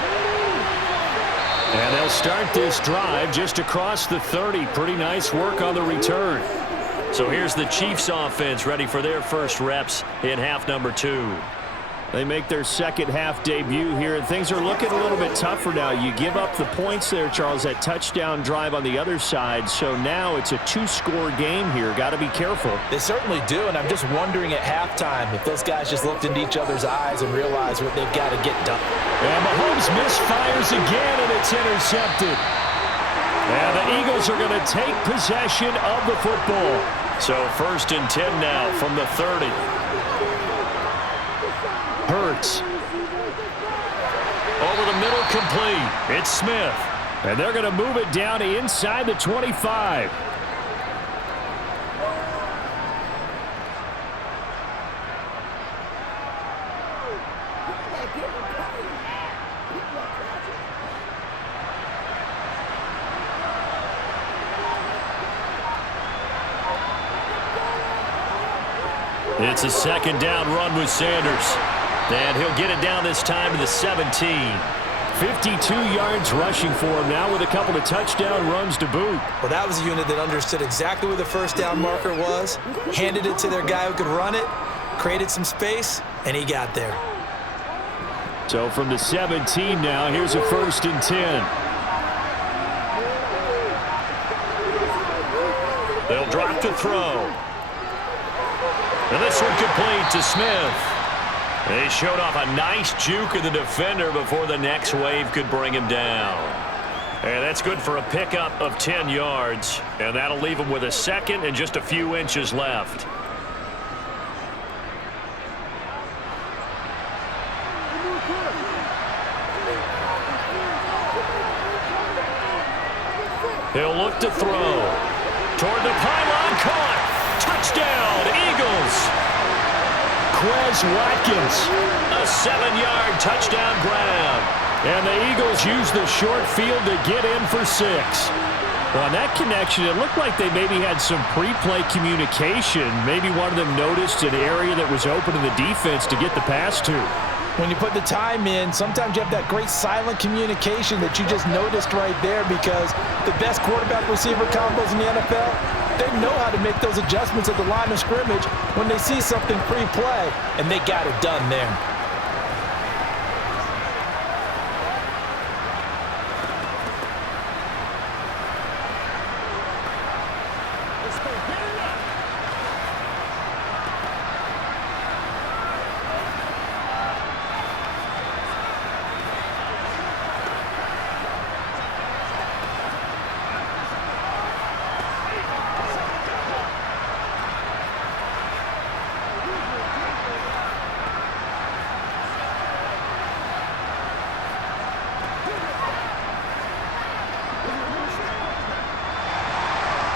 And they'll start this drive just across the 30. Pretty nice work on the return. So here's the Chiefs offense ready for their first reps in half number 2. They make their second half debut here, and things are looking a little bit tougher now. You give up the points there, Charles, that touchdown drive on the other side. So now it's a 2-score game here. Got to be careful. They certainly do, and I'm just wondering at halftime if those guys just looked into each other's eyes and realized what they've got to get done. And Mahomes misfires again, and it's intercepted. And the Eagles are going to take possession of the football. So 1st and 10 now from the 30. Hurts. Over the middle, complete. It's Smith. And they're going to move it down inside the 25. It's a second down run with Sanders. And he'll get it down this time to the 17. 52 yards rushing for him now with a couple of touchdown runs to boot. Well, that was a unit that understood exactly where the first down marker was, handed it to their guy who could run it, created some space, and he got there. So from the 17 now, here's a 1st and 10. They'll drop to throw. And this one complete to Smith. They showed off a nice juke of the defender before the next wave could bring him down. And that's good for a pickup of 10 yards. And that'll leave him with a second and just a few inches left. He'll look to throw. Toward the pylon, caught. Touchdown, Eagles. Quez Watkins, a 7-yard touchdown grab. And the Eagles use the short field to get in for 6. Well, on that connection, it looked like they maybe had some pre-play communication. Maybe one of them noticed an area that was open in the defense to get the pass to. When you put the time in, sometimes you have that great silent communication that you just noticed right there, because the best quarterback-receiver combos in the NFL, they know how to make those adjustments at the line of scrimmage when they see something pre-play, and they got it done there.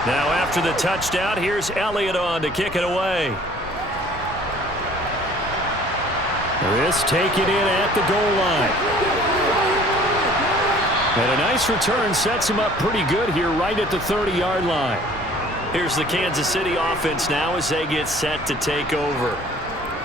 Now after the touchdown, here's Elliott on to kick it away. This taken in at the goal line. And a nice return sets him up pretty good here right at the 30-yard line. Here's the Kansas City offense now as they get set to take over.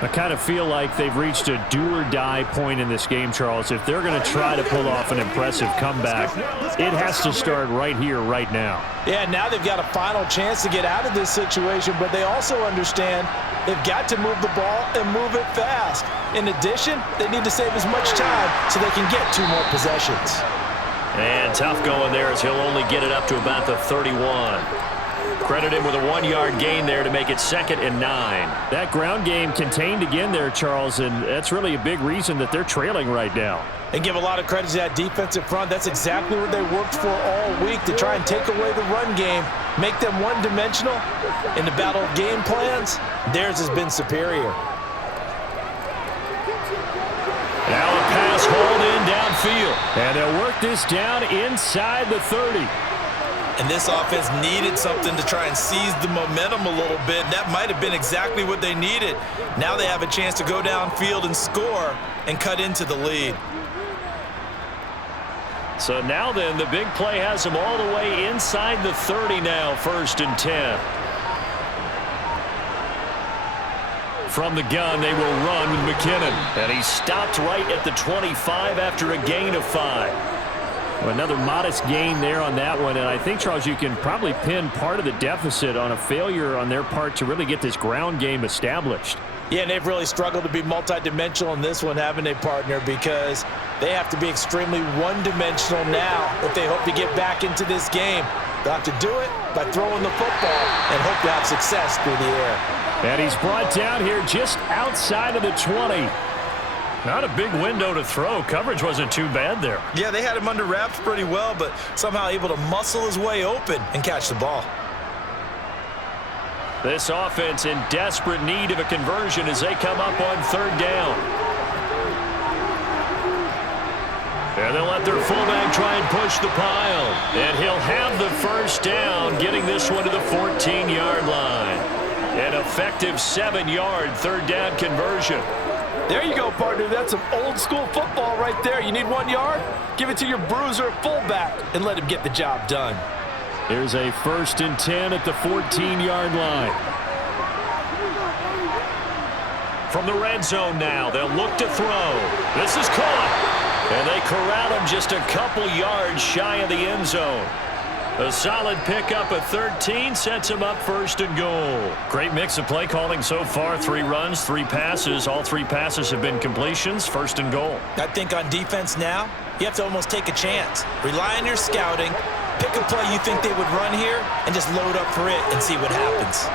I kind of feel like they've reached a do-or-die point in this game, Charles. If they're going to try to pull off an impressive comeback, it has to start right here, right now. Yeah, now they've got a final chance to get out of this situation, but they also understand they've got to move the ball and move it fast. In addition, they need to save as much time so they can get 2 more possessions. And tough going there as he'll only get it up to about the 31. Credit him with a 1-yard gain there to make it 2nd and 9. That ground game contained again there, Charles, and that's really a big reason that they're trailing right now. And give a lot of credit to that defensive front. That's exactly what they worked for all week, to try and take away the run game, make them one-dimensional. In the battle of game plans, theirs has been superior. Now a pass hauled in downfield. And they'll work this down inside the 30. And this offense needed something to try and seize the momentum a little bit. That might have been exactly what they needed. Now they have a chance to go downfield and score and cut into the lead. So now then, the big play has them all the way inside the 30 now, 1st and 10. From the gun, they will run with McKinnon. And he stopped right at the 25 after a gain of 5. Another modest gain there on that one, and I think, Charles, you can probably pin part of the deficit on a failure on their part to really get this ground game established. Yeah, and they've really struggled to be multidimensional in this one, haven't they, partner? Because they have to be extremely one-dimensional now if they hope to get back into this game. They'll have to do it by throwing the football and hope to have success through the air. And he's brought down here just outside of the 20. Not a big window to throw. Coverage wasn't too bad there. Yeah, they had him under wraps pretty well, but somehow able to muscle his way open and catch the ball. This offense in desperate need of a conversion as they come up on 3rd down. And they'll let their fullback try and push the pile. And he'll have the 1st down, getting this one to the 14-yard line. An effective 7-yard 3rd down conversion. There you go, partner. That's some old-school football right there. You need 1 yard? Give it to your bruiser fullback and let him get the job done. Here's a 1st and 10 at the 14-yard line. From the red zone now, they'll look to throw. This is caught. And they corral him just a couple yards shy of the end zone. A solid pickup of 13 sets him up 1st and goal. Great mix of play calling so far. 3 runs, 3 passes. All 3 passes have been completions. 1st and goal. I think on defense now, you have to almost take a chance. Rely on your scouting. Pick a play you think they would run here and just load up for it and see what happens.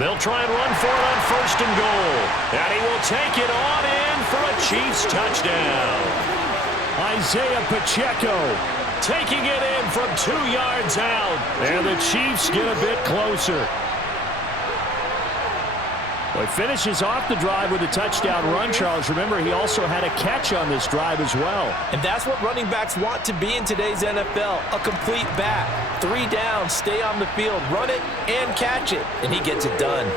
They'll try and run for it on 1st and goal. And he will take it on in for a Chiefs touchdown. Isaiah Pacheco taking it in from 2 yards out. And the Chiefs get a bit closer. Well, he finishes off the drive with a touchdown run, Charles. Remember, he also had a catch on this drive as well. And that's what running backs want to be in today's NFL, a complete back. 3 down, stay on the field, run it, and catch it. And he gets it done.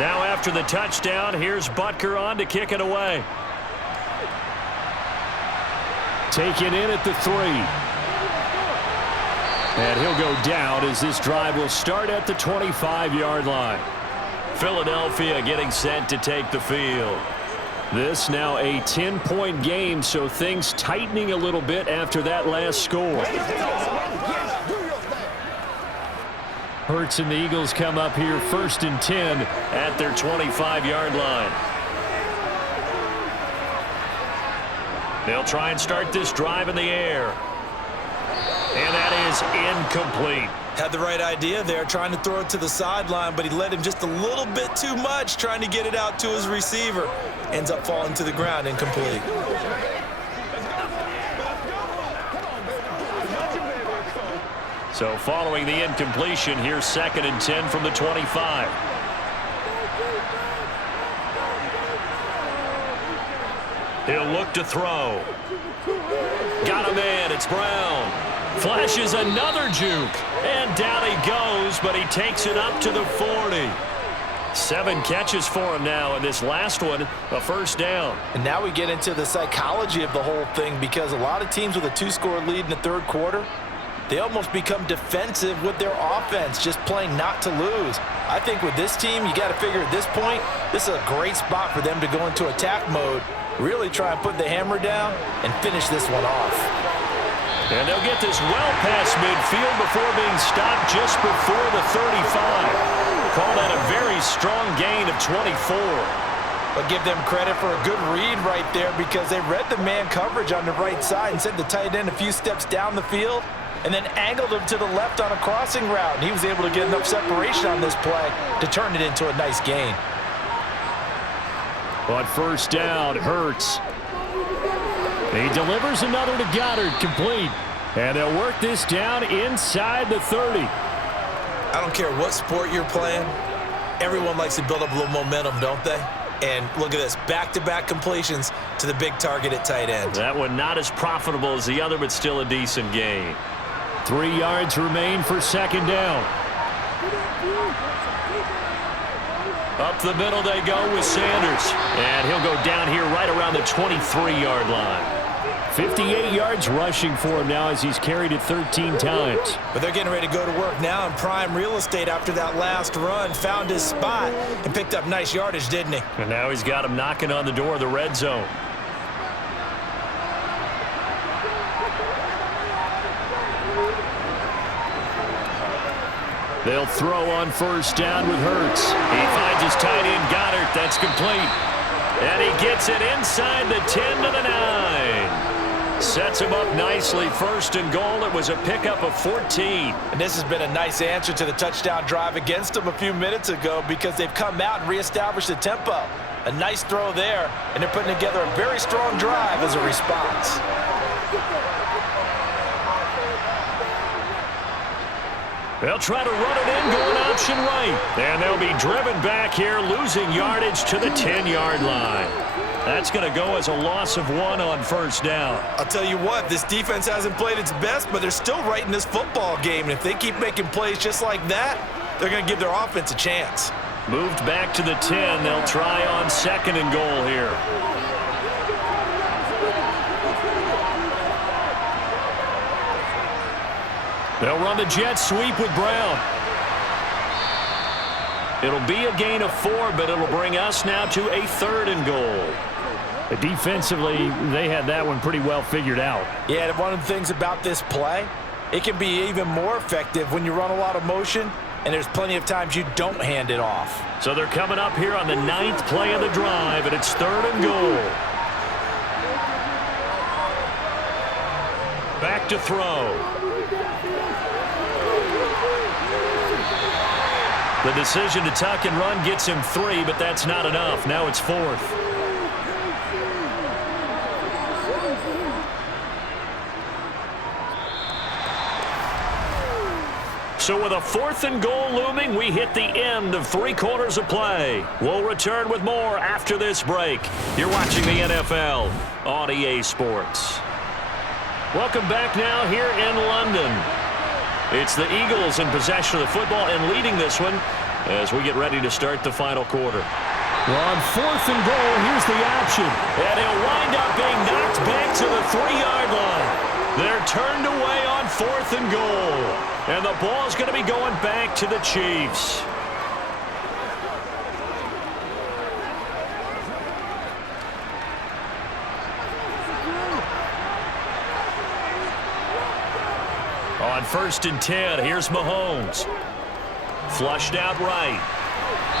Now after the touchdown, here's Butker on to kick it away. Taken in at the 3. And he'll go down as this drive will start at the 25-yard line. Philadelphia getting set to take the field. This now a 10-point game, so things tightening a little bit after that last score. Hurts and the Eagles come up here 1st and 10 at their 25-yard line. They'll try and start this drive in the air. And that is incomplete. Had the right idea there, trying to throw it to the sideline, but he led him just a little bit too much, trying to get it out to his receiver. Ends up falling to the ground, incomplete. So following the incompletion, here's 2nd and 10 from the 25. He'll look to throw. Got him in. It's Brown. Flashes another juke. And down he goes, but he takes it up to the 40. 7 catches for him now, and this last one, a first down. And now we get into the psychology of the whole thing, because a lot of teams with a 2-score lead in the third quarter, they almost become defensive with their offense, just playing not to lose. I think with this team, you got to figure at this point, this is a great spot for them to go into attack mode, really try and put the hammer down and finish this one off. And they'll get this well past midfield before being stopped just before the 35. Call that a very strong gain of 24. But give them credit for a good read right there, because they read the man coverage on the right side and sent the tight end a few steps down the field and then angled him to the left on a crossing route. And he was able to get enough separation on this play to turn it into a nice gain. On first down, Hurts. He delivers another to Goddard, complete. And they'll work this down inside the 30. I don't care what sport you're playing. Everyone likes to build up a little momentum, don't they? And look at this, back-to-back completions to the big target at tight end. That one not as profitable as the other, but still a decent gain. 3 yards remain for 2nd down. Up the middle they go with Sanders. And he'll go down here right around the 23-yard line. 58 yards rushing for him now as he's carried it 13 times. But they're getting ready to go to work now in prime real estate after that last run. Found his spot and picked up nice yardage, didn't he? And now he's got him knocking on the door of the red zone. They'll throw on first down with Hurts. He finds his tight end, Goddard. That's complete. And he gets it inside the 10 to the 9. Sets him up nicely. 1st and goal. It was a pickup of 14. And this has been a nice answer to the touchdown drive against them a few minutes ago, because they've come out and reestablished the tempo. A nice throw there, and they're putting together a very strong drive as a response. They'll try to run it in, going option right. And they'll be driven back here, losing yardage to the 10-yard line. That's going to go as a loss of 1 on first down. I'll tell you what, this defense hasn't played its best, but they're still right in this football game. And if they keep making plays just like that, they're going to give their offense a chance. Moved back to the 10. They'll try on 2nd and goal here. They'll run the jet sweep with Brown. It'll be a gain of 4, but it'll bring us now to a 3rd and goal. Defensively, they had that one pretty well figured out. Yeah, and one of the things about this play, it can be even more effective when you run a lot of motion, and there's plenty of times you don't hand it off. So they're coming up here on the 9th play of the drive, and it's 3rd and goal. Back to throw. The decision to tuck and run gets him 3, but that's not enough. Now it's 4th. So with a 4th and goal looming, we hit the end of 3 quarters of play. We'll return with more after this break. You're watching the NFL on EA Sports. Welcome back now here in London. It's the Eagles in possession of the football and leading this one as we get ready to start the final quarter. Well, on 4th and goal, here's the option. And he'll wind up being knocked back to the 3-yard line. They're turned away on 4th and goal. And the ball's going to be going back to the Chiefs. On 1st and 10, here's Mahomes. Flushed out right.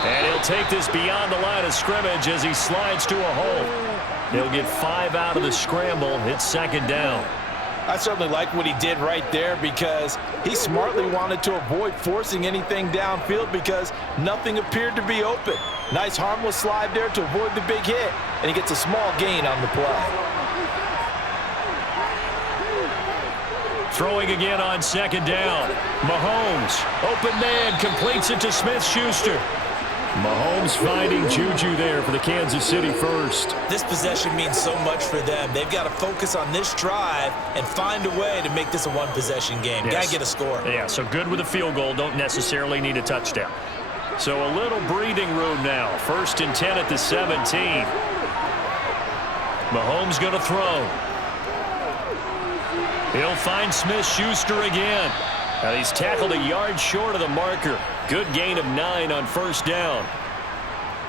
And he'll take this beyond the line of scrimmage as he slides to a hole. He'll get 5 out of the scramble. It's second down. I certainly like what he did right there because he smartly wanted to avoid forcing anything downfield because nothing appeared to be open. Nice harmless slide there to avoid the big hit, and he gets a small gain on the play. Throwing again on second down. Mahomes, open man, completes it to Smith-Schuster. Mahomes finding Juju there for the Kansas City first. This possession means so much for them. They've got to focus on this drive and find a way to make this a one-possession game. Yes. Got to get a score. Yeah, so good with a field goal. Don't necessarily need a touchdown. So a little breathing room now. 1st and 10 at the 17. Mahomes going to throw. He'll find Smith-Schuster again. Now he's tackled a yard short of the marker. Good gain of 9 on 1st down.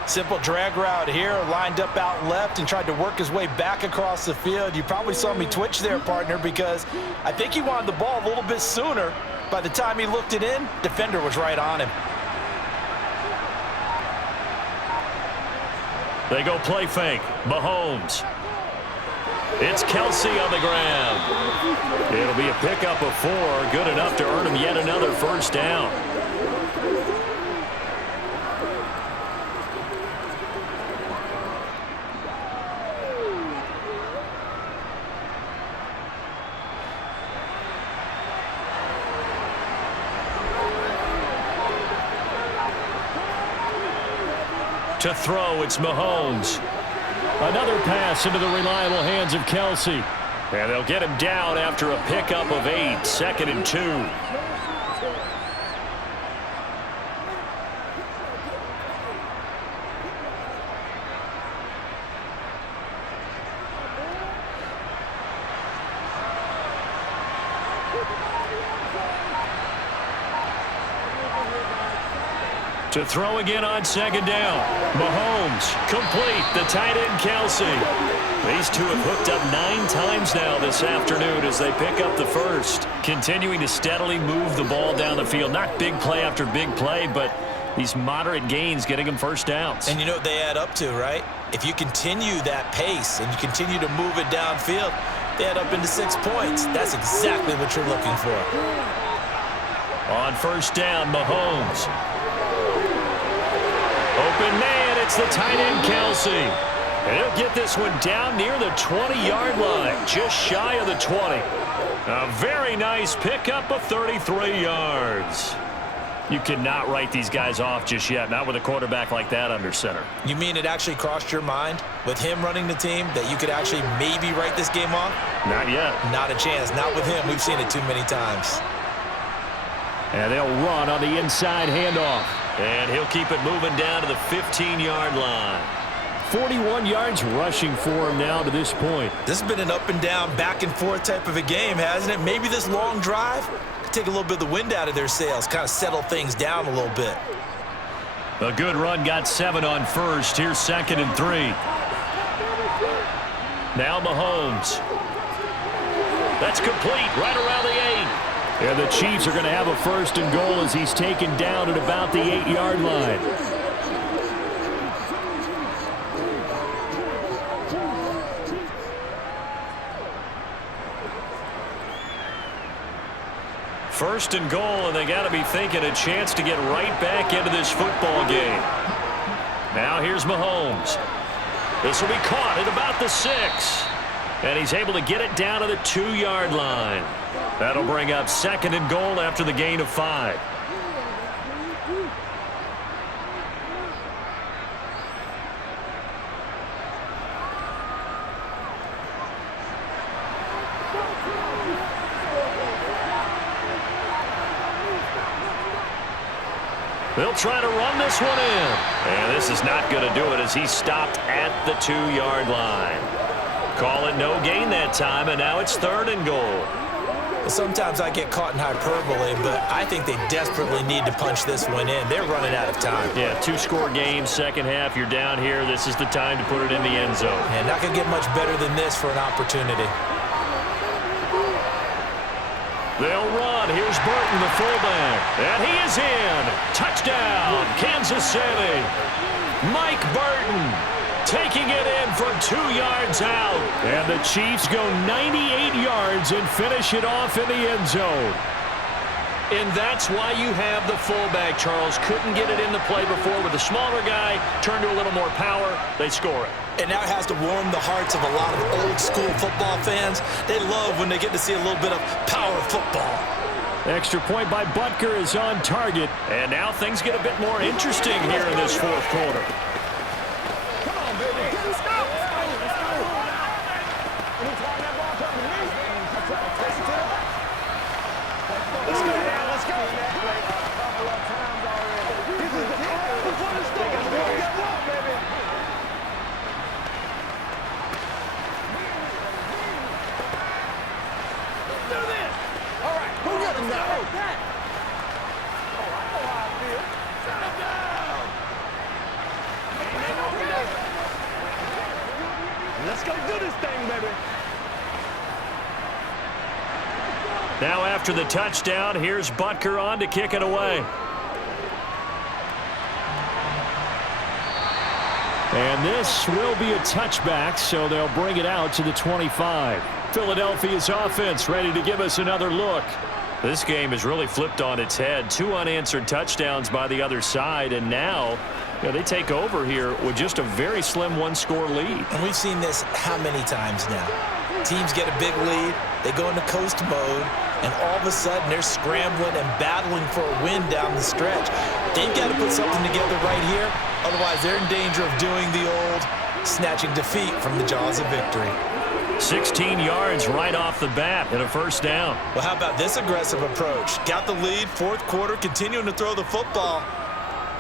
Simple drag route here, lined up out left and tried to work his way back across the field. You probably saw me twitch there, partner, because I think he wanted the ball a little bit sooner. By the time he looked it in, defender was right on him. They go play fake. Mahomes. It's Kelsey on the ground. It'll be a pickup of 4. Good enough to earn him yet another 1st down. To throw, it's Mahomes. Another pass into the reliable hands of Kelsey. And they'll get him down after a pickup of 8. 2nd and 2. To throw again on 2nd down. Mahomes, complete, the tight end Kelsey. These two have hooked up 9 times now this afternoon as they pick up the 1st. Continuing to steadily move the ball down the field. Not big play after big play, but these moderate gains getting them 1st downs. And you know what they add up to, right? If you continue that pace and you continue to move it downfield, they add up into 6 points. That's exactly what you're looking for. On 1st down, Mahomes. Open man, it's the tight end Kelsey. And he'll get this one down near the 20-yard line, just shy of the 20. A very nice pickup of 33 yards. You cannot write these guys off just yet, not with a quarterback like that under center. You mean it actually crossed your mind with him running the team that you could actually maybe write this game off? Not yet. Not a chance. Not with him. We've seen it too many times. And they'll run on the inside handoff. And he'll keep it moving down to the 15-yard line. 41 yards rushing for him now to this point. This has been an up and down, back and forth type of a game, hasn't it? Maybe this long drive could take a little bit of the wind out of their sails, kind of settle things down a little bit. A good run got 7 on 1st. Here's 2nd and 3. Now Mahomes. That's complete right around the 8. And the Chiefs are going to have a 1st and goal as he's taken down at about the 8-yard line. First and goal, and they got to be thinking a chance to get right back into this football game. Now here's Mahomes. This will be caught at about the 6. And he's able to get it down to the 2-yard line. That'll bring up 2nd and goal after the gain of 5. They'll try to run this one in. And this is not going to do it as he stopped at the 2-yard line. Call it no gain that time, and now it's 3rd and goal. Sometimes I get caught in hyperbole, but I think they desperately need to punch this one in. They're running out of time. Yeah, 2-score game, second half. You're down here. This is the time to put it in the end zone. And not going to get much better than this for an opportunity. They'll run. Here's Burton, the fullback. And he is in. Touchdown, Kansas City. Mike Burton taking it in from 2 yards out. And the Chiefs go 98 yards and finish it off in the end zone. And that's why you have the fullback, Charles. Couldn't get it into play before with a smaller guy. Turned to a little more power. They score it. And now it has to warm the hearts of a lot of old-school football fans. They love when they get to see a little bit of power football. Extra point by Butker is on target. And now things get a bit more interesting here in this fourth quarter. Come on, baby. Let's go. Anytime that ball comes to me, I try to take it to the back. Let's go, man. Let's go. A couple of times already. This is the part before the score. Get one, baby. Let's do this. All right. Who got him now? Oh, I know how I feel. Shut him down. Let's go do this thing, baby. Now after the touchdown, here's Butker on to kick it away. And this will be a touchback, so they'll bring it out to the 25. Philadelphia's offense ready to give us another look. This game has really flipped on its head. 2 unanswered touchdowns by the other side, and now they take over here with just a very slim one-score lead. And we've seen this how many times now? Teams get a big lead, they go into coast mode, and all of a sudden they're scrambling and battling for a win down the stretch. They've got to put something together right here, otherwise they're in danger of doing the old snatching defeat from the jaws of victory. 16 yards right off the bat and a first down. Well, how about this aggressive approach? Got the lead, fourth quarter, continuing to throw the football.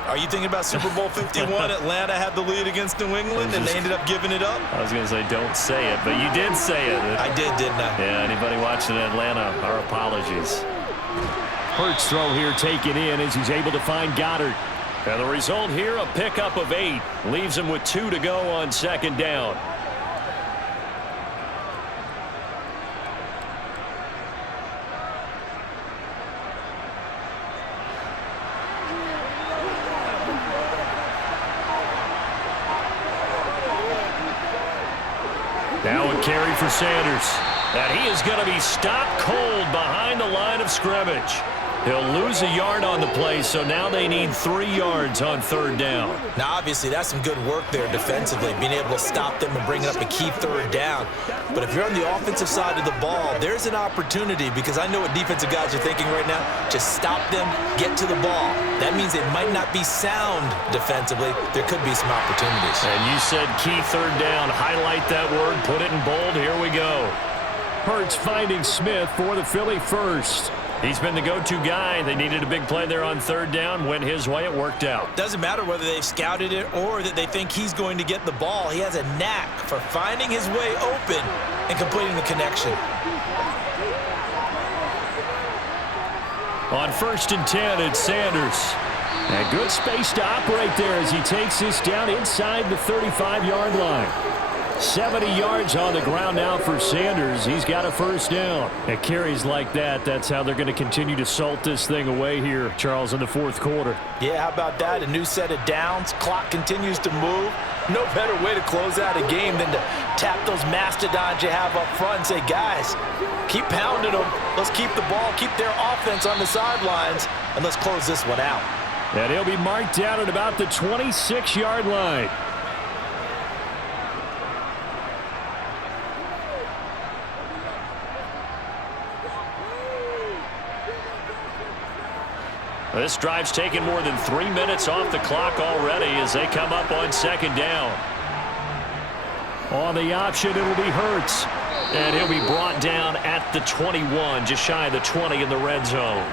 Are you thinking about Super Bowl 51? Atlanta had the lead against New England, and they ended up giving it up? I was going to say don't say it, but you did say it. I did, didn't I? Yeah, anybody watching Atlanta, our apologies. Hurts throw here taken in as he's able to find Goddard. And the result here, a pickup of 8. Leaves him with 2 to go on second down. Now a carry for Sanders. And he is going to be stopped cold behind the line of scrimmage. He'll lose a yard on the play, so now they need 3 yards on third down. Now, obviously, that's some good work there defensively, being able to stop them and bring up a key third down. But if you're on the offensive side of the ball, there's an opportunity, because I know what defensive guys are thinking right now. Just stop them, get to the ball. That means it might not be sound defensively. There could be some opportunities. And you said key third down. Highlight that word, put it in bold. Here we go. Hurts finding Smith for the Philly first. He's been the go-to guy. They needed a big play there on third down. Went his way. It worked out. Doesn't matter whether they've scouted it or that they think he's going to get the ball. He has a knack for finding his way open and completing the connection. On 1st and 10, it's Sanders. And good space to operate there as he takes this down inside the 35-yard line. 70 yards on the ground now for Sanders. He's got a first down. At carries like that, that's how they're going to continue to salt this thing away here, Charles, in the fourth quarter. Yeah, how about that? A new set of downs. Clock continues to move. No better way to close out a game than to tap those mastodons you have up front and say, guys, keep pounding them. Let's keep the ball, keep their offense on the sidelines, and let's close this one out. And he'll be marked down at about the 26-yard line. This drive's taken more than 3 minutes off the clock already as they come up on second down. On the option, it'll be Hurts. And he'll be brought down at the 21, just shy of the 20 in the red zone.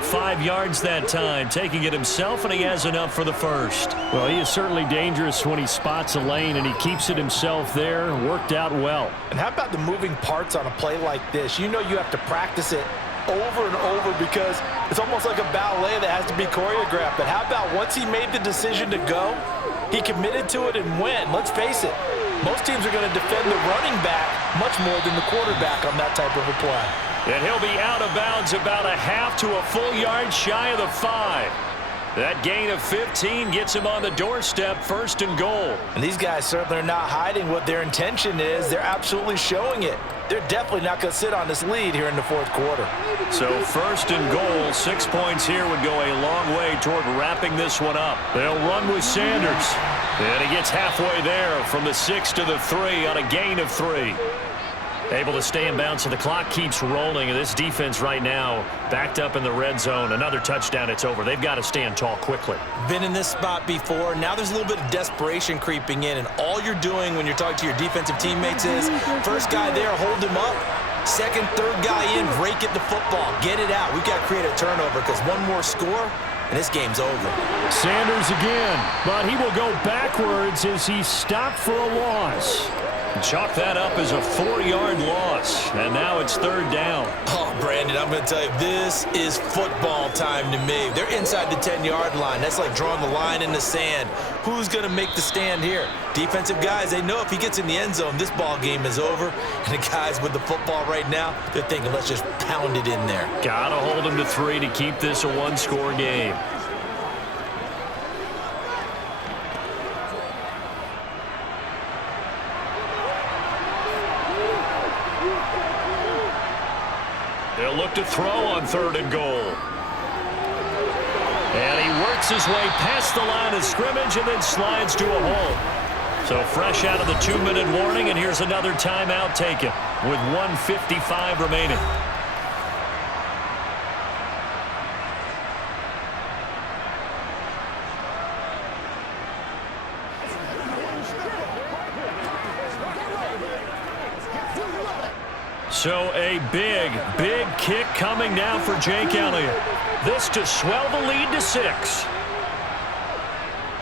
5 yards that time, taking it himself, and he has enough for the first. Well, he is certainly dangerous when he spots a lane, and he keeps it himself there. Worked out well. And how about the moving parts on a play like this? You know you have to practice it over and over because it's almost like a ballet that has to be choreographed. But how about once he made the decision to go, he committed to it and went. Let's face it, most teams are going to defend the running back much more than the quarterback on that type of a play. And he'll be out of bounds about a half to a full yard shy of the 5. That gain of 15 gets him on the doorstep, 1st and goal. And these guys certainly are not hiding what their intention is. They're absolutely showing it. They're definitely not going to sit on this lead here in the 4th quarter. So 1st and goal, 6 points here would go a long way toward wrapping this one up. They'll run with Sanders. And he gets halfway there from the 6 to the 3 on a gain of 3. Able to stay in bounds, so the clock keeps rolling. And this defense right now backed up in the red zone. Another touchdown, it's over. They've got to stand tall quickly. Been in this spot before. Now there's a little bit of desperation creeping in. And all you're doing when you're talking to your defensive teammates is, first guy there, hold him up. Second, third guy in, rake at the football. Get it out. We've got to create a turnover because one more score, and this game's over. Sanders again, but he will go backwards as he's stopped for a loss. Chalk that up as a 4-yard loss, and now it's 3rd down. Oh, Brandon, I'm going to tell you, this is football time to me. They're inside the 10-yard line. That's like drawing the line in the sand. Who's going to make the stand here? Defensive guys, they know if he gets in the end zone, this ball game is over. And the guys with the football right now, they're thinking, let's just pound it in there. Got to hold him to 3 to keep this a 1-score game. They'll look to throw on 3rd and goal. And he works his way past the line of scrimmage and then slides to a hole. So fresh out of the 2-minute warning, and here's another timeout taken with 1:55 remaining. So a big, big kick coming now for Jake Elliott. This to swell the lead to 6.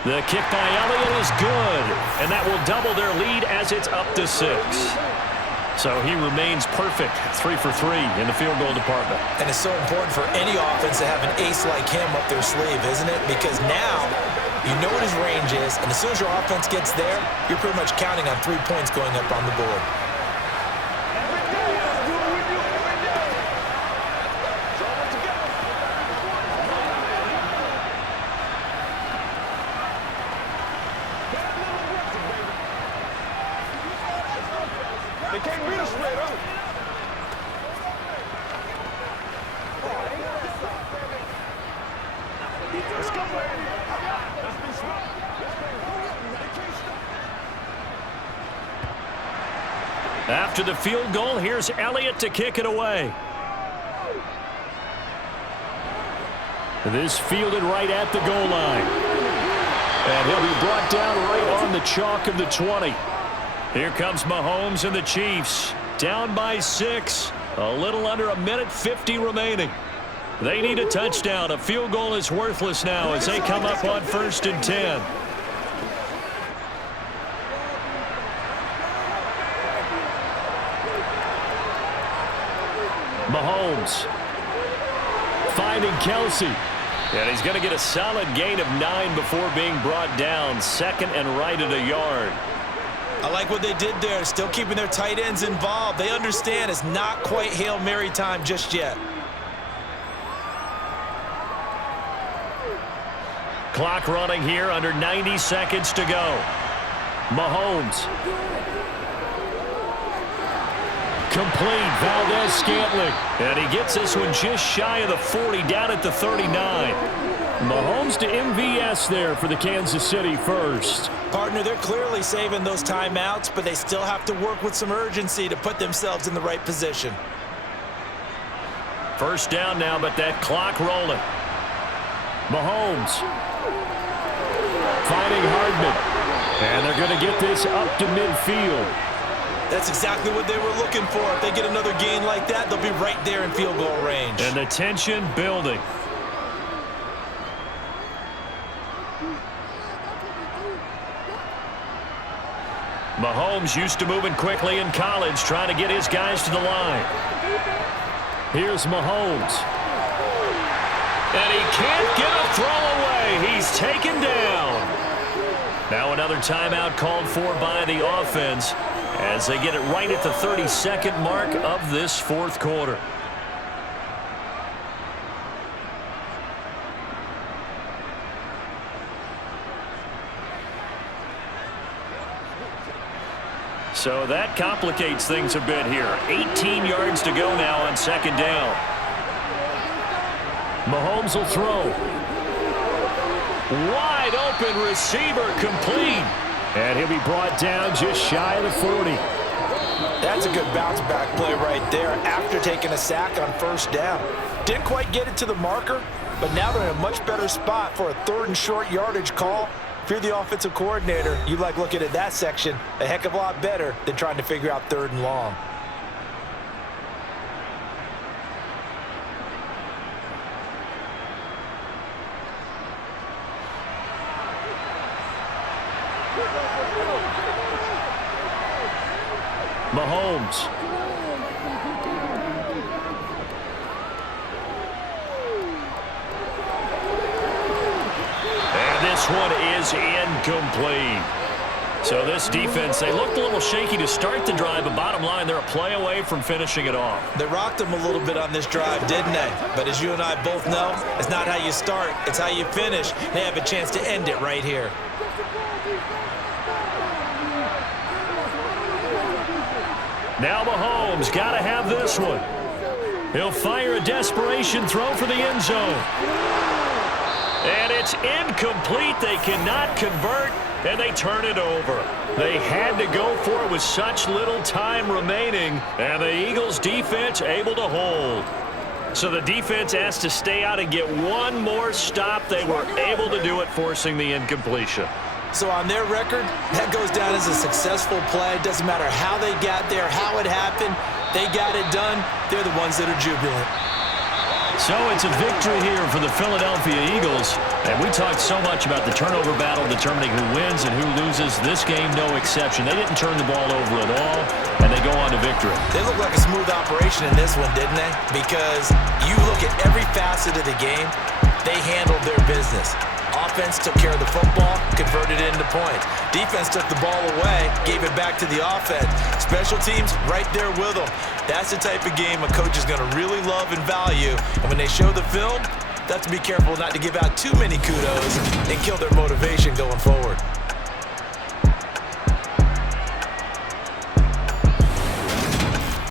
The kick by Elliott is good, and that will double their lead as it's up to 6. So he remains perfect, 3 for 3 in the field goal department. And it's so important for any offense to have an ace like him up their sleeve, isn't it? Because now you know what his range is, and as soon as your offense gets there, you're pretty much counting on 3 points going up on the board. They can't beat us straight up. Let's go, baby. Let's be smart. After the field goal, here's Elliott to kick it away. This fielded right at the goal line. And he'll be brought down right on the chalk of the 20. Here comes Mahomes and the Chiefs. Down by 6. A little under 1:50 remaining. They need a touchdown. A field goal is worthless now as they come up on 1st and 10. Mahomes finding Kelsey. And he's going to get a solid gain of 9 before being brought down. 2nd and right at a yard. I like what they did there, still keeping their tight ends involved. They understand it's not quite Hail Mary time just yet. Clock running here, under 90 seconds to go. Mahomes. Complete, Valdez-Scantling. And he gets this one just shy of the 40, down at the 39. Mahomes to MVS there for the Kansas City first. Partner, they're clearly saving those timeouts, but they still have to work with some urgency to put themselves in the right position. First down now, but that clock rolling. Mahomes finding Hardman. And they're going to get this up to midfield. That's exactly what they were looking for. If they get another gain like that, they'll be right there in field goal range. And the tension building. Mahomes used to moving quickly in college, trying to get his guys to the line. Here's Mahomes. And he can't get a throw away. He's taken down. Now another timeout called for by the offense as they get it right at the 32nd mark of this 4th quarter. So that complicates things a bit here. 18 yards to go now on second down. Mahomes will throw. Wide open receiver complete. And he'll be brought down just shy of the 40. That's a good bounce-back play right there after taking a sack on first down. Didn't quite get it to the marker, but now they're in a much better spot for a 3rd and short yardage call. If you're the offensive coordinator, you like looking at that section a heck of a lot better than trying to figure out 3rd and long. Mahomes. And this one is incomplete. So this defense, they looked a little shaky to start the drive, but bottom line, they're a play away from finishing it off. They rocked them a little bit on this drive, didn't they? But as you and I both know, it's not how you start, it's how you finish. They have a chance to end it right here. Now Mahomes got to have this one. He'll fire a desperation throw for the end zone. And it's incomplete. They cannot convert, and they turn it over. They had to go for it with such little time remaining, and the Eagles' defense able to hold. So the defense has to stay out and get one more stop. They were able to do it, forcing the incompletion. So on their record, that goes down as a successful play. It doesn't matter how they got there, how it happened. They got it done. They're the ones that are jubilant. So it's a victory here for the Philadelphia Eagles. And we talked so much about the turnover battle determining who wins and who loses. This game, no exception. They didn't turn the ball over at all, and they go on to victory. They look like a smooth operation in this one, didn't they? Because you look at every facet of the game, they handled their business. Offense took care of the football, converted it into points. Defense took the ball away, gave it back to the offense. Special teams right there with them. That's the type of game a coach is going to really love and value. And when they show the film, they have to be careful not to give out too many kudos and kill their motivation going forward.